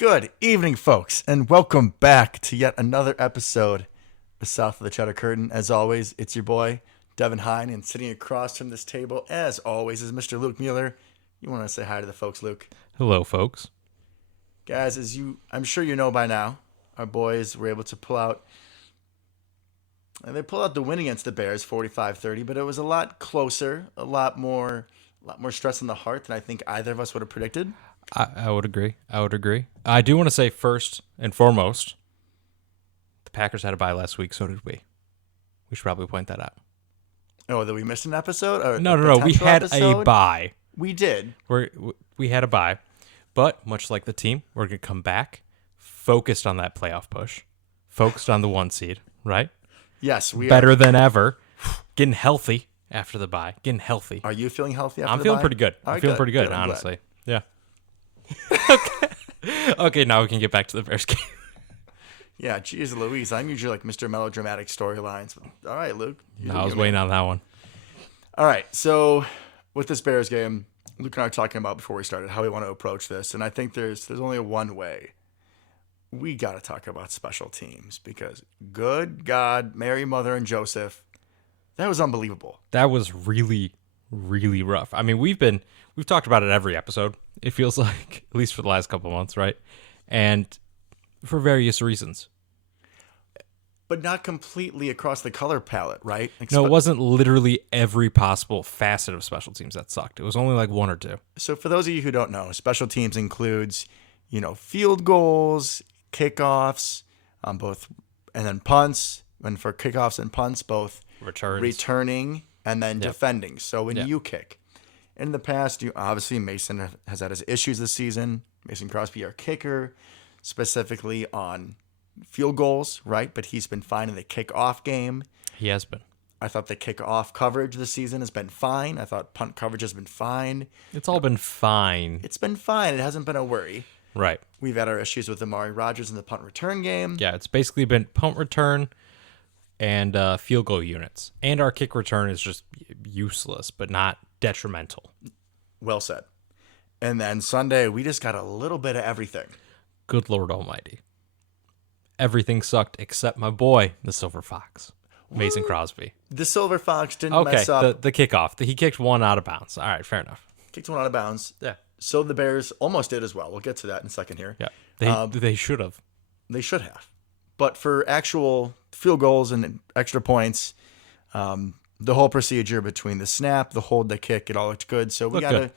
Good evening, folks, and welcome back to yet another episode of South of the Cheddar Curtain. As always, it's your boy, Devin Hine, and sitting across from this table, as always, is Mr. Luke Mueller. You want to say hi to the folks, Luke? Hello, folks. Guys, I'm sure you know by now, our boys were able to pull out the win against the Bears, 45-30, but it was a lot closer, a lot more stress on the heart than I think either of us would have predicted. I would agree. I do want to say first and foremost, the Packers had a bye last week, so did we. We should probably point that out. Oh, that we missed an episode? Or No. We potential had episode? a bye. We did. We had a bye, but much like the team, we're going to come back focused on that playoff push, focused on the 1 seed, right? Yes, we Better are. than ever, getting healthy after the bye, getting healthy. Are you feeling healthy after I'm the feeling bye? pretty good. All I'm right, feeling pretty good, I'm glad. honestly. Yeah. Okay, now we can get back to the Bears game. Yeah, geez Louise. I'm usually like Mr. Melodramatic storylines. All right, Luke. No, I was waiting on that one. All right, so with this Bears game, Luke and I were talking about before we started how we want to approach this, and I think there's only one way. We got to talk about special teams because good God, Mary, Mother, and Joseph, that was unbelievable. That was really, really rough. I mean, we've talked about it every episode. It feels like, at least for the last couple of months, right? And for various reasons. But not completely across the color palette, right? Like, No, it wasn't literally every possible facet of special teams that sucked. It was only like one or two. So for those of you who don't know, special teams includes, field goals, kickoffs, both, and then punts. And for kickoffs and punts, both Returns. returning and then defending. So when Yep. you kick. In the past, obviously Mason has had his issues this season. Mason Crosby, our kicker, specifically on field goals, right? But he's been fine in the kickoff game. He has been. I thought the kickoff coverage this season has been fine. I thought punt coverage has been fine. It's all been fine. It's been fine. It hasn't been a worry. Right. We've had our issues with Amari Rodgers in the punt return game. Yeah, it's basically been punt return and field goal units. And our kick return is just useless, but not detrimental. Well said. And then Sunday, we just got a little bit of everything. Good Lord Almighty. Everything sucked except my boy, the Silver Fox, Mason Crosby. The Silver Fox didn't mess Okay, up. the kickoff. He kicked one out of bounds. All right, fair enough. Kicked one out of bounds. Yeah. So the Bears almost did as well. We'll get to that in a second here. Yeah. They should have. They should have. But for actual field goals and extra points, the whole procedure between the snap, the hold, the kick, it all looked good. So we gotta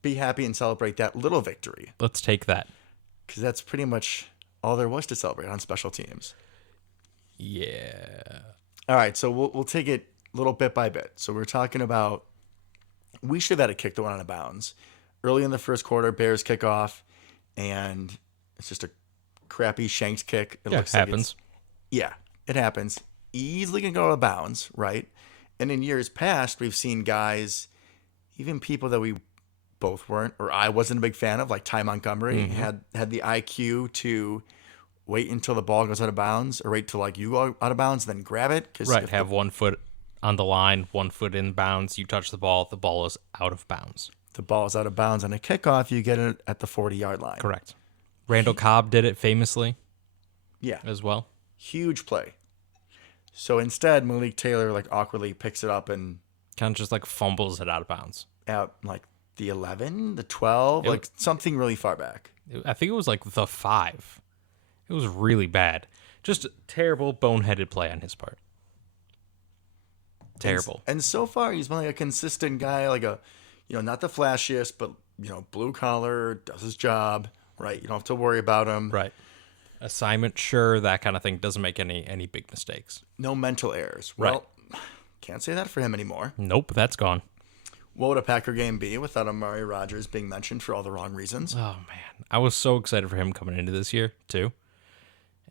be happy and celebrate that little victory Let's take that. because that's pretty much all there was to celebrate on special teams. Yeah. All right, so we'll take it little bit by bit. So we're talking about we should have had a kick that went out of bounds early in the first quarter. Bears kick off, and it's just a crappy shanked kick. It looks like happens. it happens. Easily can go out of bounds, right? And in years past, we've seen guys, even people that we both weren't, or I wasn't a big fan of, like Ty Montgomery, had the IQ to wait until the ball goes out of bounds, or wait till like you go out of bounds, then grab it. Right. Have 1 foot on the line, 1 foot in bounds. You touch the ball is out of bounds. The ball is out of bounds on a kickoff, you get it at the 40-yard line. Correct. Randall Cobb did it famously Yeah, as well. huge play. So instead, Malik Taylor like awkwardly picks it up and Kind of just like fumbles it out of bounds. out like the 11, the 12, like something really far back. I think it was like the 5. It was really bad. Just a terrible, boneheaded play on his part. Terrible. And so far, he's been like a consistent guy, like not the flashiest, but blue collar, does his job, right? You don't have to worry about him. Right. Assignment, sure, that kind of thing. Doesn't make any big mistakes. No mental errors. Right. Well, can't say that for him anymore. Nope, that's gone. What would a Packer game be without Amari Rodgers being mentioned for all the wrong reasons? Oh, man. I was so excited for him coming into this year, too.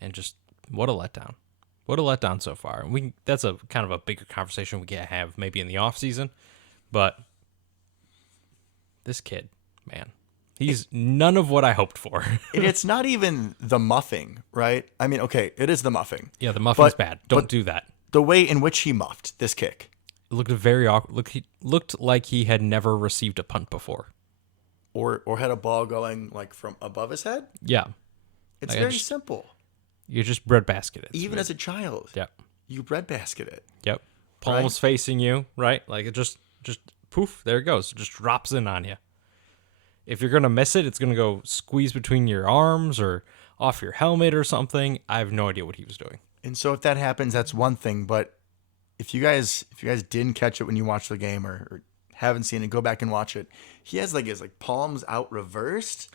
And just, what a letdown. What a letdown so far. That's a kind of a bigger conversation we can have maybe in the offseason. But this kid, man, he's none of what I hoped for. And it's not even the muffing, right? I mean, okay, it is the muffing. Yeah, the muffing's But- bad. Don't but- do that. The way in which he muffed this kick. It looked very awkward. He looked like he had never received a punt before. or had a ball going like from above his head. Yeah. It's Like, I very just- simple. You just breadbasket it. Even as a child, Yep. you breadbasket it. Yep. Palms facing you, right? Like it just poof, there it goes. It just drops in on you. If you're gonna miss it, it's gonna go squeeze between your arms or off your helmet or something. I have no idea what he was doing. And so if that happens, that's one thing. But if you guys didn't catch it when you watched the game or haven't seen it, go back and watch it. He has like his like palms out reversed.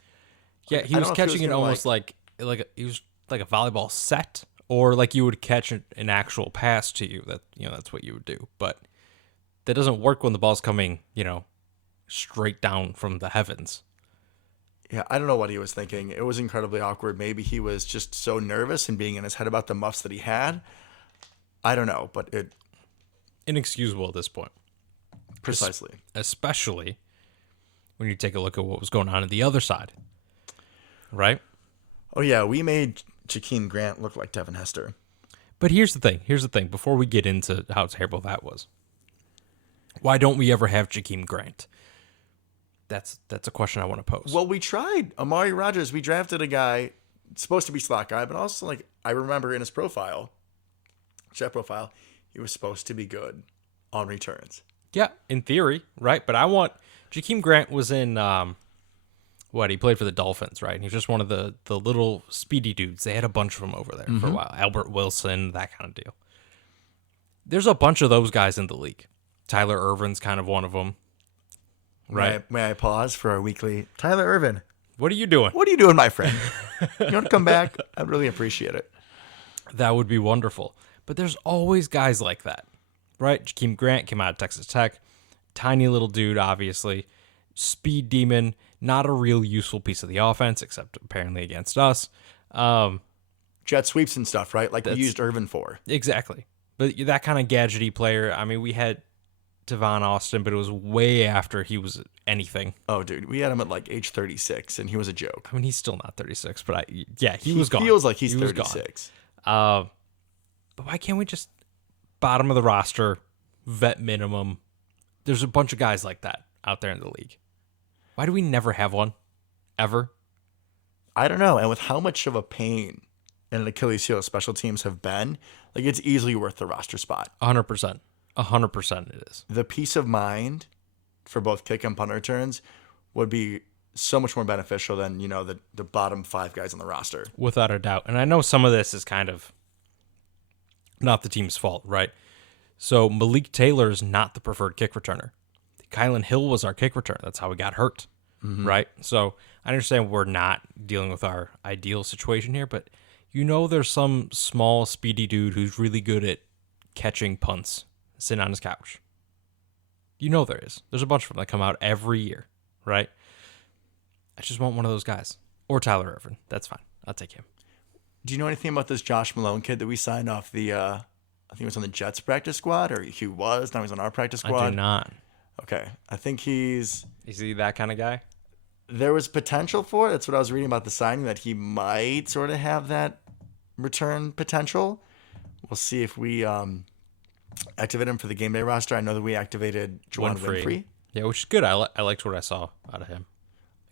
Yeah, Like, he I was don't know if catching it gonna, almost like he was like a volleyball set, or like you would catch an actual pass to you. That's what you would do. But that doesn't work when the ball's coming, straight down from the heavens. Yeah, I don't know what he was thinking. It was incredibly awkward. Maybe he was just so nervous and being in his head about the muffs that he had. I don't know, but it Inexcusable at this point. precisely. Especially when you take a look at what was going on the other side. Right? Oh yeah, we made Jakeem Grant look like Devin Hester. But here's the thing. Before we get into how terrible that was, why don't we ever have Jakeem Grant? That's a question I want to pose. Well, we tried. Amari Rogers, we drafted a guy, supposed to be slot guy, but also like I remember in his profile, Jet profile, he was supposed to be good on returns. Yeah, in theory, right? But I want Jakeem Grant was in he played for the Dolphins, right? And he was just one of the little speedy dudes. They had a bunch of them over there for a while. Albert Wilson, that kind of deal. There's a bunch of those guys in the league. Tyler Irvin's kind of one of them. Right. May I pause for our weekly Tyler Irvin? What are you doing? What are you doing, my friend? You want to come back? I'd really appreciate it. That would be wonderful. But there's always guys like that, right? Jakeem Grant came out of Texas Tech. Tiny little dude, obviously. Speed demon. Not a real useful piece of the offense, except apparently against us. Jet sweeps and stuff, right? Like we used Irvin for. Exactly. But that kind of gadgety player, I mean, we had Tavon Austin, but it was way after he was anything. Oh, dude, we had him at like age 36, and he was a joke. I mean, he's still not 36, but he was gone. Feels like he's He was 36. gone. But why can't we just bottom of the roster, vet minimum? There's a bunch of guys like that out there in the league. Why do we never have one? Ever? I don't know. And with how much of a pain and an Achilles heel special teams have been, like it's easily worth the roster spot. 100%. 100% it is. The peace of mind for both kick and punt returns would be so much more beneficial than, the bottom 5 guys on the roster. Without a doubt. And I know some of this is kind of not the team's fault, right? So Malik Taylor is not the preferred kick returner. Kylan Hill was our kick returner. That's how we got hurt, right? So I understand we're not dealing with our ideal situation here, but there's some small, speedy dude who's really good at catching punts sitting on his couch. There is. There's a bunch of them that come out every year, right? I just want one of those guys. Or Tyler Irvin. That's fine. I'll take him. Do you know anything about this Josh Malone kid that we signed off the, I think he was on the Jets practice squad, or he was, now he's on our practice squad? I do not. Okay. I think Is he that kind of guy? there was potential for it. That's what I was reading about the signing, that he might sort of have that return potential. We'll see if we activate him for the game day roster. I know that we activated Juwan Winfrey. Yeah, which is good. I liked what I saw out of him.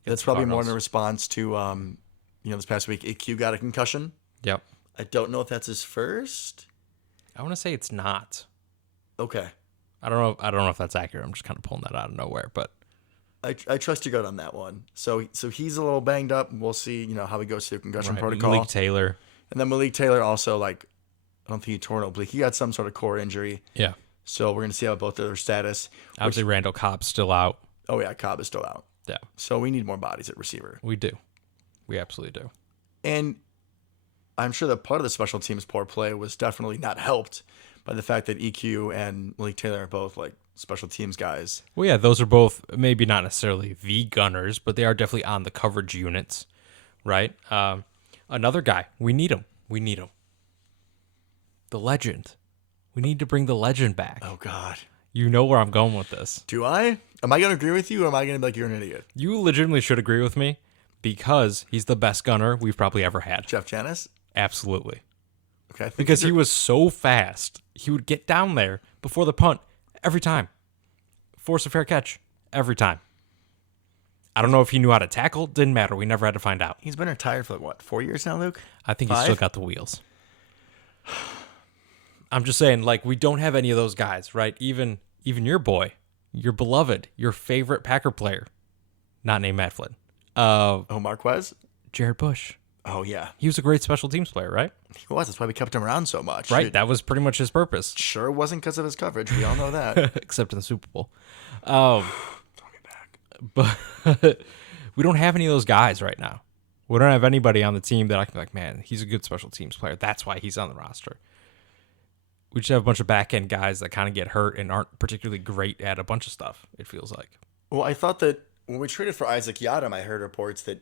That's probably more in a response to, this past week, AQ got a concussion. Yep. I don't know if that's his first. I want to say it's not. Okay. I don't know if that's accurate. I'm just kind of pulling that out of nowhere, but I trust your gut on that one. So he's a little banged up. We'll see, how he goes through concussion protocol. Malik Taylor. And then Malik Taylor also, I don't think he tore an oblique. He got some sort of core injury. Yeah. So we're going to see how both of their status. Obviously, Randall Cobb's still out. Oh, yeah, Cobb is still out. Yeah. So we need more bodies at receiver. We do. We absolutely do. And I'm sure that part of the special teams poor play was definitely not helped by the fact that EQ and Malik Taylor are both special teams guys. Well, yeah, those are both maybe not necessarily the gunners, but they are definitely on the coverage units, right? Another guy, we need him. The legend. We need to bring the legend back. Oh, God. You know where I'm going with this. Do I? Am I going to agree with you, or am I going to be like, you're an idiot? You legitimately should agree with me because he's the best gunner we've probably ever had. Jeff Janis? Absolutely. Okay. I think Because he was so fast. He would get down there before the punt every time. Force a fair catch every time. I don't know if he knew how to tackle. Didn't matter. We never had to find out. He's been retired for, 4 years now, Luke? I think he's 5? still got the wheels. I'm just saying, like, we don't have any of those guys, right? Even your boy, your beloved, your favorite Packer player, not named Matt Flynn. Marquez? Jared Bush. Oh, yeah. He was a great special teams player, right? He was. That's why we kept him around so much. Right. It That was pretty much his purpose, sure wasn't because of his coverage. We all know that. except in the Super Bowl. But we don't have any of those guys right now. We don't have anybody on the team that I can be like, man, he's a good special teams player. That's why he's on the roster. We just have a bunch of back end guys that kind of get hurt and aren't particularly great at a bunch of stuff, it feels like. Well, I thought that when we traded for Isaac Yiadom, I heard reports that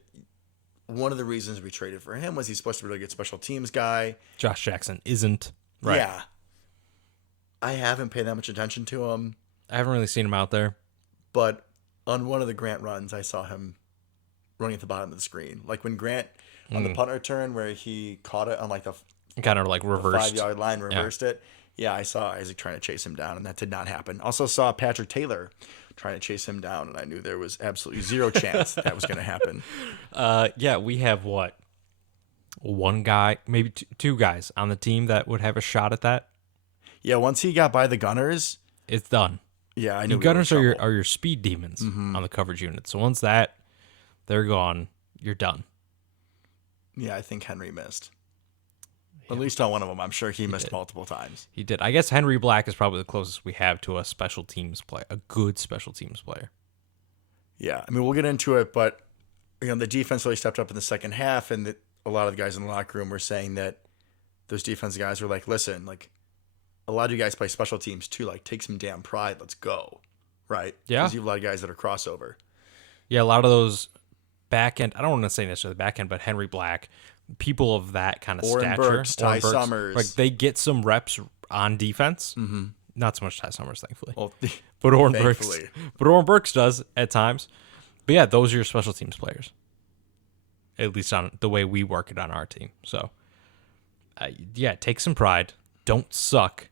one of the reasons we traded for him was he's supposed to be a really good special teams guy. Josh Jackson isn't. Right. Yeah. I haven't paid that much attention to him, I haven't really seen him out there. but on one of the Grant runs, I saw him running at the bottom of the screen. Like when Grant, on the punt return where he caught it on like the Kind of like reversed. 5-yard line, reversed it. Yeah, I saw Isaac trying to chase him down, and that did not happen. Also saw Patrick Taylor trying to chase him down, and I knew there was absolutely zero chance that was going to happen. Yeah, we have what? One guy, maybe two guys on the team that would have a shot at that. Yeah, once he got by the Gunners, It's done. yeah, I knew The we were in Gunners are trouble. your speed demons on the coverage unit. So once they're gone, you're done. Yeah, I think Henry missed. At least on one of them. I'm sure he missed multiple times. He did. I guess Henry Black is probably the closest we have to a special teams player, a good special teams player. Yeah, I mean, we'll get into it, but the defense really stepped up in the second half, and a lot of the guys in the locker room were saying that those defense guys were like, listen, like, a lot of you guys play special teams too. Like, take some damn pride. Let's go. Right? Yeah. Because you have a lot of guys that are crossover. Yeah, a lot of those back end, I don't want to say necessarily back end, but Henry Black, people of that kind of Oren stature. Burks, Ty Oren Burks, Summers. like they get some reps on defense. Mm-hmm. Not so much Ty Summers, thankfully. Well, But Oren Burks, thankfully. does at times. But yeah, those are your special teams players. At least on the way we work it on our team. So, yeah, take some pride. Don't suck.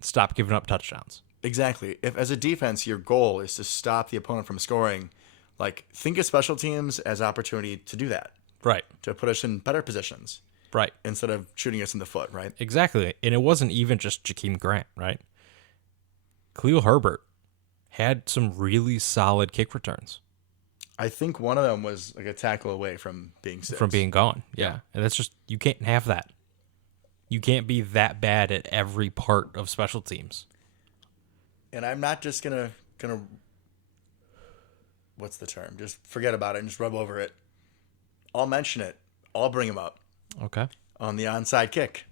Stop giving up touchdowns. Exactly. If as a defense, your goal is to stop the opponent from scoring, like, think of special teams as opportunity to do that, Right. to put us in better positions Right. instead of shooting us in the foot, right? Exactly. And it wasn't even just Jakeem Grant, right? Khalil Herbert had some really solid kick returns I think one of them was like a tackle away from being six. from being gone. Yeah. And that's just, you can't have that. You can't be that bad at every part of special teams. And I'm not just gonna what's the term? Just forget about it and just rub over it. I'll mention it. I'll bring him up Okay. on the onside kick.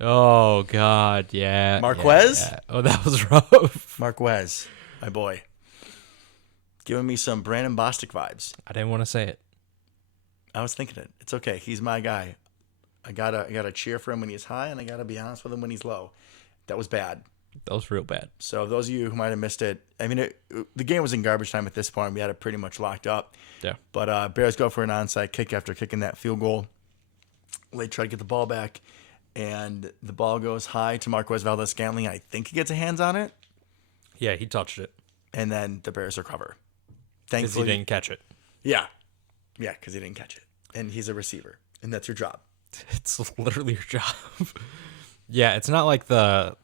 Oh, God. Yeah. Marquez? Yeah. Oh, that was rough. Marquez, my boy. Giving me some Brandon Bostic vibes. I didn't want to say it. I was thinking it. It's okay. He's my guy. I gotta cheer for him when he's high, and I gotta be honest with him when he's low. That was bad. That was real bad. So those of you who might have missed it, I mean, the game was in garbage time at this point. We had it pretty much locked up. Yeah. But Bears go for an onside kick after kicking that field goal. They try to get the ball back, and the ball goes high to Marquez Valdez-Scantling. I think he gets a hands on it, Yeah, he touched it. and then the Bears recover. Because he Thankfully, didn't catch it. yeah, because he didn't catch it, and he's a receiver, and that's your job. It's literally your job. Yeah, it's not like the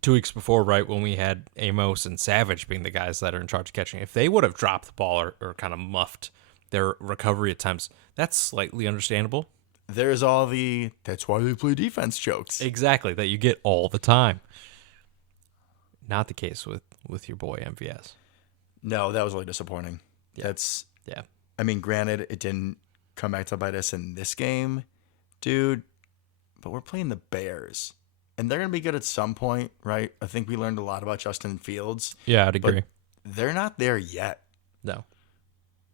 2 weeks before, right, when we had Amos and Savage being the guys that are in charge of catching. If they would have dropped the ball or kind of muffed their recovery attempts, that's slightly understandable. There's all the that's why they play defense jokes. Exactly, that you get all the time. Not the case with your boy MVS. No, that was really disappointing. Yeah. That's, Yeah. I mean, granted, it didn't come back to bite us in this game, dude, but we're playing the Bears, and they're going to be good at some point, right? I think we learned a lot about Justin Fields. Yeah, I'd agree. They're not there yet, No,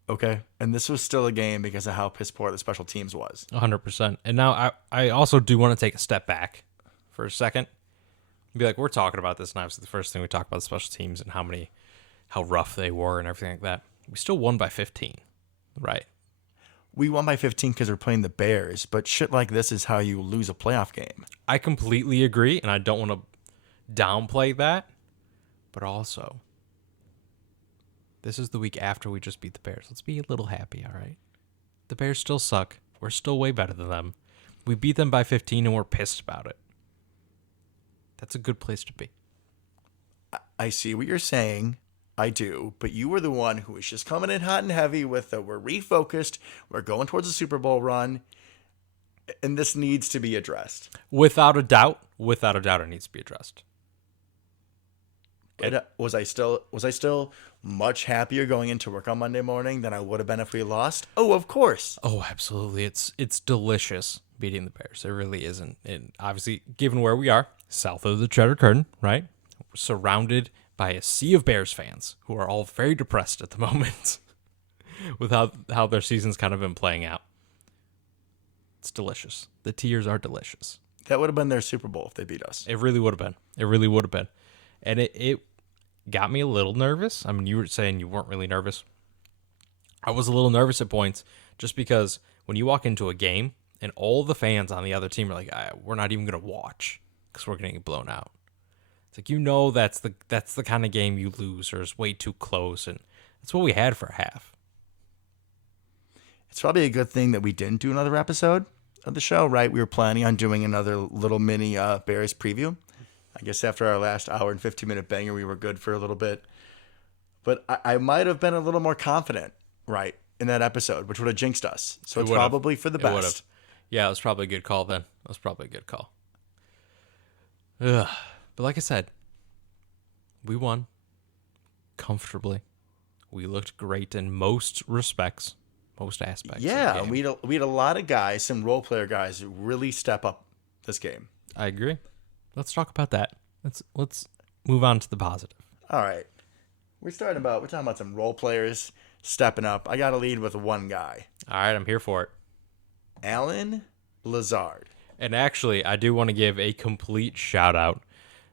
okay? And this was still a game because of how piss poor the special teams was. 100%. And now I also do want to take a step back for a second. Be like, we're talking about this, and obviously the first thing we talk about the special teams and how rough they were and everything like that. We still won by 15, right? We won by 15 because we're playing the Bears, but shit like this is how you lose a playoff game. I completely agree, and I don't want to downplay that, but also This is the week after we just beat the Bears. Let's be a little happy, all right? The Bears still suck. We're still way better than them. We beat them by 15 and we're pissed about it. That's a good place to be. I see what you're saying. I do. But you were the one who was just coming in hot and heavy with the we're refocused. We're going towards a Super Bowl run. And this needs to be addressed. Without a doubt, it needs to be addressed. Was I still much happier going into work on Monday morning than I would have been if we lost? Oh, of course. Oh, absolutely. It's delicious beating the Bears. It really isn't. And obviously, given where we are, south of the Cheddar Curtain, right? We're surrounded by a sea of Bears fans who are all very depressed at the moment with how their season's kind of been playing out. It's delicious. The tears are delicious. That would have been their Super Bowl if they beat us. It really would have been. It really would have been. And it got me a little nervous. I mean, you were saying you weren't really nervous. I was a little nervous at points just because when you walk into a game and all the fans on the other team are like, we're not even going to watch because we're going to get blown out. It's like, that's the kind of game you lose or is way too close. And that's what we had for a half. It's probably a good thing that we didn't do another episode of the show, right? We were planning on doing another little mini Bears preview. I guess after our last hour and 15-minute banger, we were good for a little bit. But I might have been a little more confident, right, in that episode, which would have jinxed us. So it's probably for the best. Yeah, it was probably a good call then. It was probably a good call. Ugh. But like I said, we won comfortably. We looked great in most respects, most aspects. Yeah, we had a lot of guys, some role player guys, who really step up this game. I agree. Let's talk about that. Let's move on to the positive. All right. We're talking about some role players stepping up. I got to lead with one guy. All right, I'm here for it. Allen Lazard. And actually, I do want to give a complete shout out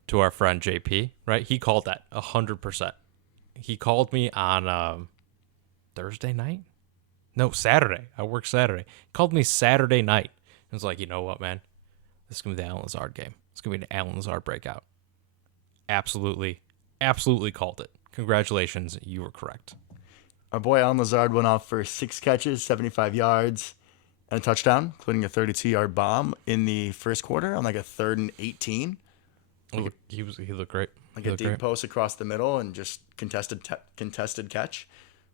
to our friend JP, right? He called that 100%. He called me on Thursday night? No, Saturday. I work Saturday. He called me Saturday night. And was like, you know what, man? This is going to be the Allen Lazard game. It's going to be an Allen Lazard breakout. Absolutely called it. Congratulations. You were correct. Our boy Allen Lazard went off for 6 catches, 75 yards, and a touchdown, including a 32-yard bomb in the first quarter on like a 3rd and 18. He looked great. Like a deep post across the middle and just contested catch,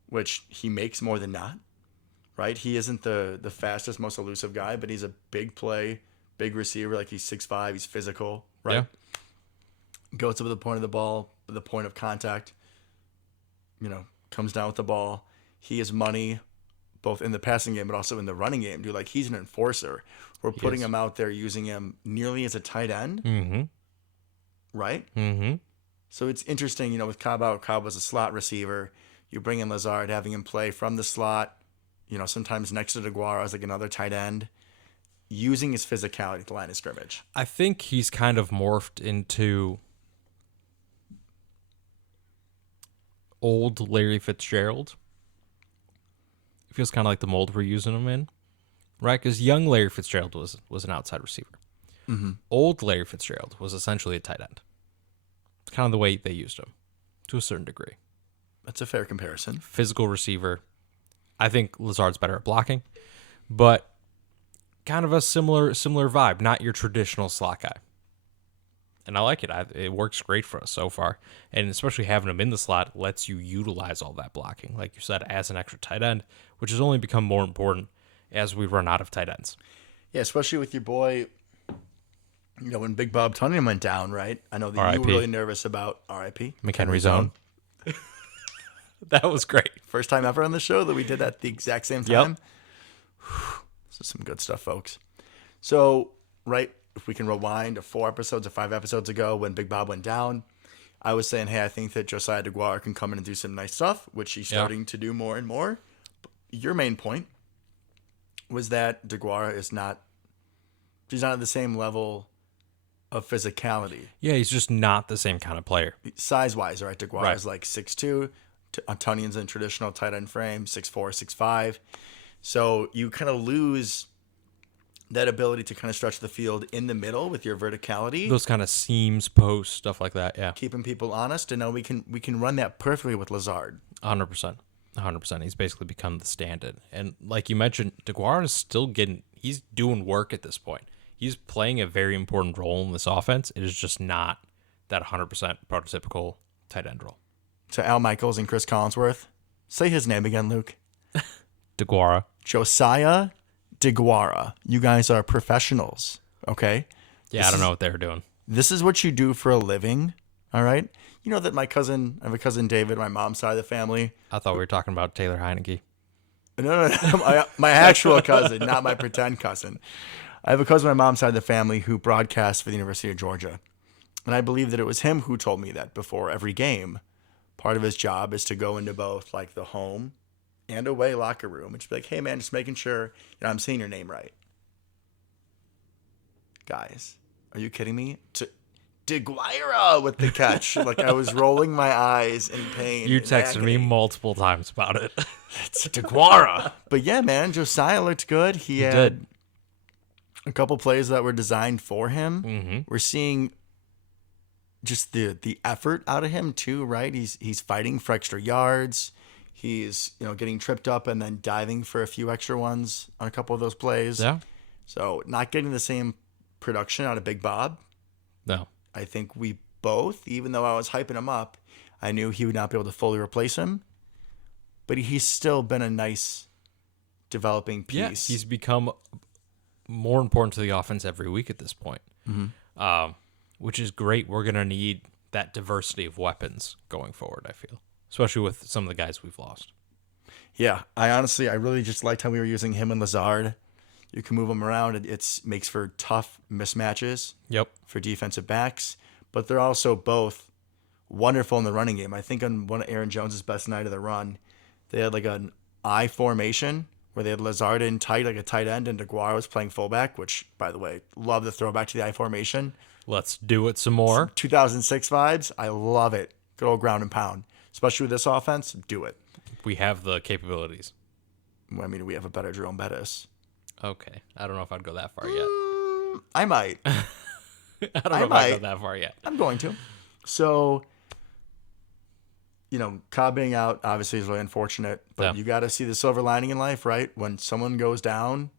which he makes more than not, right? He isn't the fastest, most elusive guy, but he's a big play, big receiver. Like he's 6'5", he's physical, right? Yeah. Goes to the point of the ball, the point of contact, comes down with the ball. He is money both in the passing game but also in the running game, dude. Like he's an enforcer. We're putting him out there, using him nearly as a tight end. Mm-hmm. Right? Mm-hmm. So it's interesting, with Cobb was a slot receiver. You bring in Lazard, having him play from the slot, sometimes next to DeGuara as like another tight end, using his physicality at the line of scrimmage. I think he's kind of morphed into old Larry Fitzgerald. It feels kind of like the mold we're using him in, right? Because young Larry Fitzgerald was an outside receiver. Mm-hmm. Old Larry Fitzgerald was essentially a tight end. It's kind of the way they used him, to a certain degree. That's a fair comparison. Physical receiver. I think Lazard's better at blocking, but kind of a similar vibe. Not your traditional slot guy. And I like it. It works great for us so far. And especially having him in the slot lets you utilize all that blocking, like you said, as an extra tight end, which has only become more important as we run out of tight ends. Yeah, especially with your boy, when Big Bob Tunyon went down, right? I know that you were really nervous about R.I.P. McHenry Zone. That was great. First time ever on the show that we did that at the exact same time. Yep. This is some good stuff, folks. So, right, if we can rewind to 4 episodes or 5 episodes ago when Big Bob went down, I was saying, hey, I think that Josiah DeGuara can come in and do some nice stuff, which he's starting to do more and more. Your main point was that DeGuara he's not at the same level of physicality. Yeah, he's just not the same kind of player. Size-wise, right? DeGuara is like 6'2". Tunyon's in traditional tight end frame, 6'4", 6'5". So you kind of lose that ability to kind of stretch the field in the middle with your verticality, Those kind of seams, posts, stuff like that. Yeah, keeping people honest. And now we can run that perfectly with Lazard. 100%. 100%. He's basically become the stand-in. And like you mentioned, DeGuara is still he's doing work at this point. He's playing a very important role in this offense. It is just not that 100% prototypical tight end role. To Al Michaels and Chris Collinsworth, say his name again, Luke. DeGuara. Josiah DeGuara. You guys are professionals, okay? Yeah, I don't know what they were doing. This is what you do for a living, all right? You know that I have a cousin David, my mom's side of the family. I thought we were talking about Taylor Heineke. No, my actual cousin, not my pretend cousin. I have a cousin on my mom's side of the family who broadcasts for the University of Georgia. And I believe that it was him who told me that before every game, part of his job is to go into both like the home and away locker room and just be like, hey man, just making sure I'm saying your name right. Guys, are you kidding me? DeGuara with the catch. Like I was rolling my eyes in pain. You in texted me agony. multiple times about it. It's DeGuara. But yeah, man, Josiah looked good. He had did. a couple plays that were designed for him. Mm-hmm. We're seeing just the effort out of him too, right? He's fighting for extra yards. He's getting tripped up and then diving for a few extra ones on a couple of those plays. Yeah. So not getting the same production out of Big Bob. No. I think we both, even though I was hyping him up, I knew he would not be able to fully replace him. But he's still been a nice developing piece. Yeah, he's become more important to the offense every week at this point, which is great. We're going to need that diversity of weapons going forward, I feel, especially with some of the guys we've lost. Yeah, I really just liked how we were using him and Lazard. You can move them around. It makes for tough mismatches for defensive backs, but they're also both wonderful in the running game. I think on one of Aaron Jones' best night of the run, they had like an I formation where they had Lazard in tight, like a tight end, and DeGuara was playing fullback, which, by the way, love the throwback to the I formation. Let's do it some more. 2006 vibes. I love it. Good old ground and pound. Especially with this offense, do it. We have the capabilities. I mean, we have a better Jerome Bettis. Okay. I don't know if I'd go that far yet. I might. I don't know if I'd go that far yet. I'm going to. So, Cobb being out obviously is really unfortunate, but you got to see the silver lining in life, right? When someone goes down,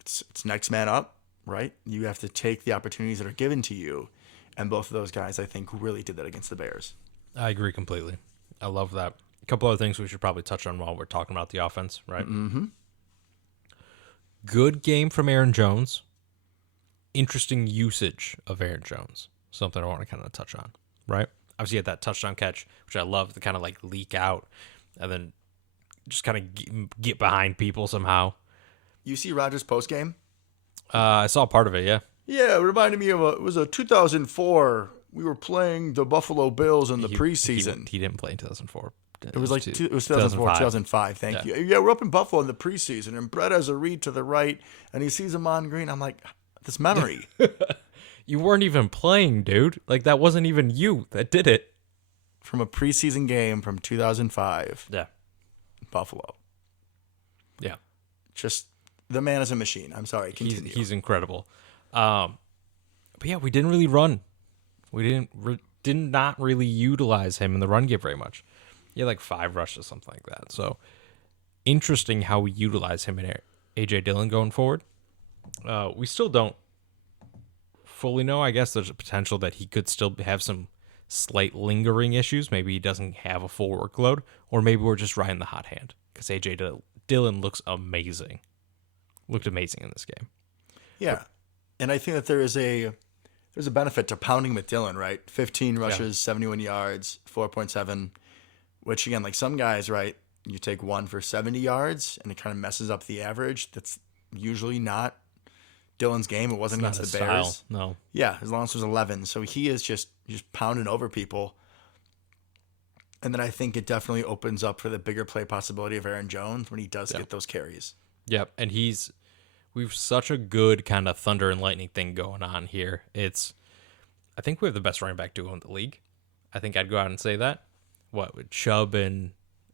it's next man up, right? You have to take the opportunities that are given to you. And both of those guys, I think, really did that against the Bears. I agree completely. I love that. A couple other things we should probably touch on while we're talking about the offense, right? Mm-hmm. Good game from Aaron Jones. Interesting usage of Aaron Jones. Something I want to kind of touch on, right? Obviously, he had that touchdown catch, which I love, to kind of like leak out and then just kind of get behind people somehow. You see Rodgers post game? I saw part of it, yeah. Yeah, it reminded me of it was a 2004. We were playing the Buffalo Bills in the preseason. He didn't play in 2004. It was 2004, 2005. Thank you. Yeah, we're up in Buffalo in the preseason, and Brett has a read to the right, and he sees Ahman Green. I'm like, this memory. You weren't even playing, dude. Like, that wasn't even you that did it. From a preseason game from 2005. Yeah. Buffalo. Yeah. Just, the man is a machine. I'm sorry. Continue. He's incredible. But yeah, we didn't really run. We did not really utilize him in the run game very much. He had like 5 rushes, something like that. So interesting how we utilize him in A.J. Dillon going forward. We still don't fully know. I guess there's a potential that he could still have some slight lingering issues. Maybe he doesn't have a full workload, or maybe we're just riding the hot hand because A.J. Dillon looks amazing. Looked amazing in this game. Yeah, and I think that there's a benefit to pounding with Dillon, right? 15 rushes, 71 yards, 4.7. Which, again, like some guys, right, you take one for 70 yards, and it kind of messes up the average. That's usually not Dillon's game. It wasn't against the Bears. Style. No. Yeah, as long as it was 11. So he is just pounding over people. And then I think it definitely opens up for the bigger play possibility of Aaron Jones when he does get those carries. Yep, and we've such a good kind of thunder and lightning thing going on here. I think we have the best running back duo in the league. I think I'd go out and say that. What with Chubb and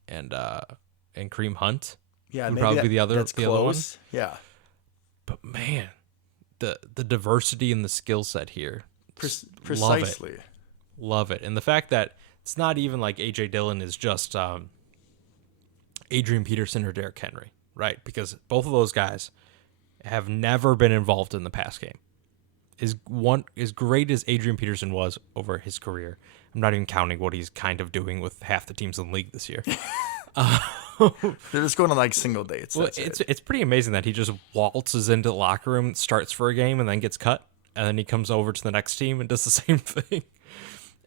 Kareem Hunt? Yeah, would maybe probably be the other that's the other one. Yeah, But man, the diversity in the skill set here. Precisely. Love it. And the fact that it's not even like A.J. Dillon is just Adrian Peterson or Derrick Henry, right? Because both of those guys have never been involved in the pass game. As great as Adrian Peterson was over his career, I'm not even counting what he's kind of doing with half the teams in the league this year. They're just going on like single dates. Well, it's pretty amazing that he just waltzes into the locker room, starts for a game, and then gets cut, and then he comes over to the next team and does the same thing.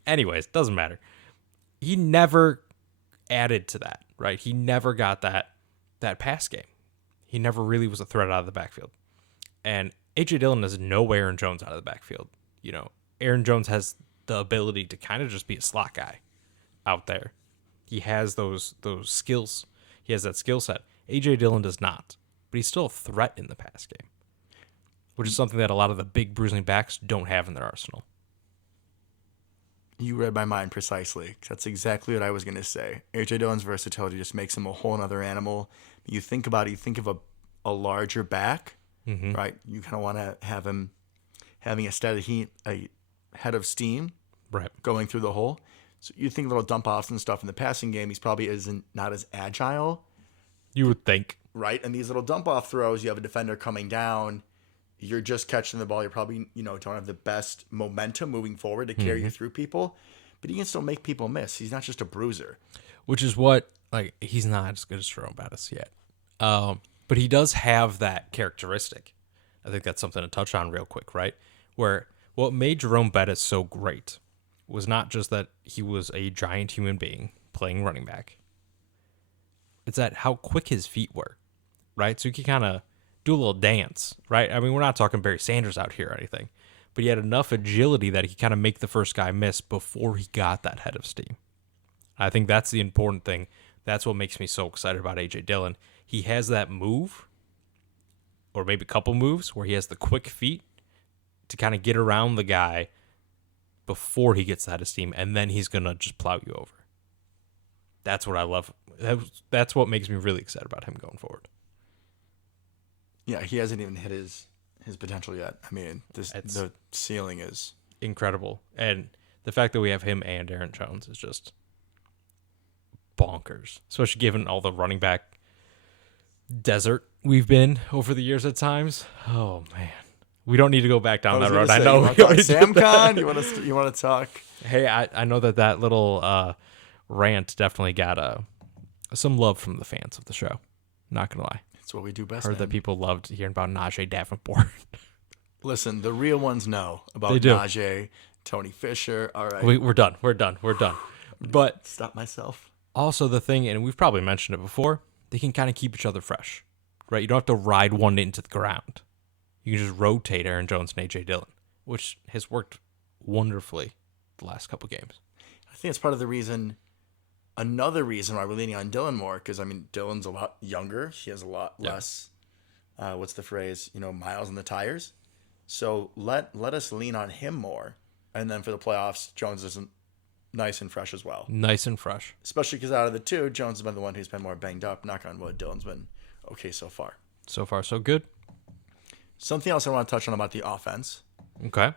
Anyways, doesn't matter. He never added to that, right? He never got that pass game. He never really was a threat out of the backfield. And A.J. Dillon is no Aaron Jones out of the backfield. You know, Aaron Jones has the ability to kind of just be a slot guy out there. He has those skills. He has that skill set. A.J. Dillon does not, but he's still a threat in the pass game, which is something that a lot of the big bruising backs don't have in their arsenal. You read my mind precisely. That's exactly what I was going to say. A.J. Dillon's versatility just makes him a whole other animal. You think about it, you think of a larger back, right? You kind of want to have him having a head of steam, right, going through the hole. So you think little dump offs and stuff in the passing game, he's probably not as agile. You would think. Right? And these little dump off throws, you have a defender coming down, you're just catching the ball, you're probably, don't have the best momentum moving forward to carry you through people, but he can still make people miss. He's not just a bruiser. Which is what, like, he's not as good as Jerome Bettis yet. But he does have that characteristic. I think that's something to touch on real quick, right? Where what made Jerome Bettis so great was not just that he was a giant human being playing running back. It's that how quick his feet were, right? So he could kind of do a little dance, right? I mean, we're not talking Barry Sanders out here or anything, but he had enough agility that he could kind of make the first guy miss before he got that head of steam. I think that's the important thing. That's what makes me so excited about A.J. Dillon. He has that move, or maybe a couple moves, where he has the quick feet to kind of get around the guy before he gets the head of steam, and then he's going to just plow you over. That's what I love. That's what makes me really excited about him going forward. Yeah, he hasn't even hit his potential yet. I mean, the ceiling is incredible. And the fact that we have him and Aaron Jones is just bonkers, especially given all the running back desert we've been over the years at times. Oh, man. We don't need to go back down that road. I know. Sam Khan, you want to talk? Hey, I know that little rant definitely got some love from the fans of the show. Not going to lie. It's what we do best. Heard that people loved hearing about Najee Davenport. Listen, the real ones know about Najee, Tony Fisher. All right. We're done. But stop myself. Also the thing, and we've probably mentioned it before, they can kind of keep each other fresh, right? You don't have to ride one into the ground. You can just rotate Aaron Jones and A.J. Dillon, which has worked wonderfully the last couple games. I think it's part of the reason, another reason why we're leaning on Dillon more, because, I mean, Dillon's a lot younger. He has a lot less, what's the phrase, miles on the tires. So let us lean on him more. And then for the playoffs, Jones is nice and fresh as well. Nice and fresh. Especially because out of the two, Jones has been the one who's been more banged up. Knock on wood, Dillon's been okay so far. So far, so good. Something else I want to touch on about the offense. Okay.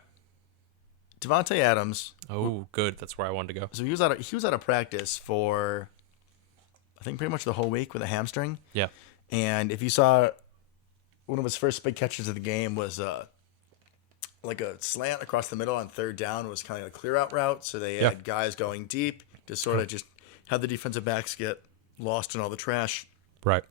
Davante Adams. Oh, good. That's where I wanted to go. So he was out of practice for, I think, pretty much the whole week with a hamstring. Yeah. And if you saw, one of his first big catches of the game was like a slant across the middle on third down. It was kind of a clear out route. So they had guys going deep to sort of just have the defensive backs get lost in all the trash. Right.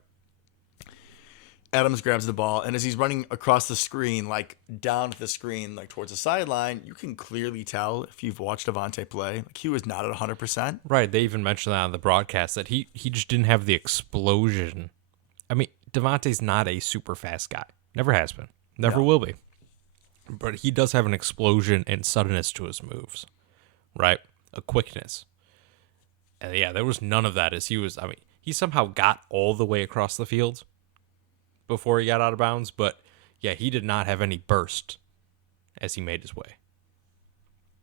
Adams grabs the ball, and as he's running across the screen, like down the screen, like towards the sideline, you can clearly tell if you've watched Davante play, like he was not at 100%. Right. They even mentioned that on the broadcast that he just didn't have the explosion. I mean, Davante's not a super fast guy. Never has been. Never will be. But he does have an explosion and suddenness to his moves, right? A quickness. And yeah, there was none of that as he somehow got all the way across the field before he got out of bounds, but yeah, he did not have any burst as he made his way.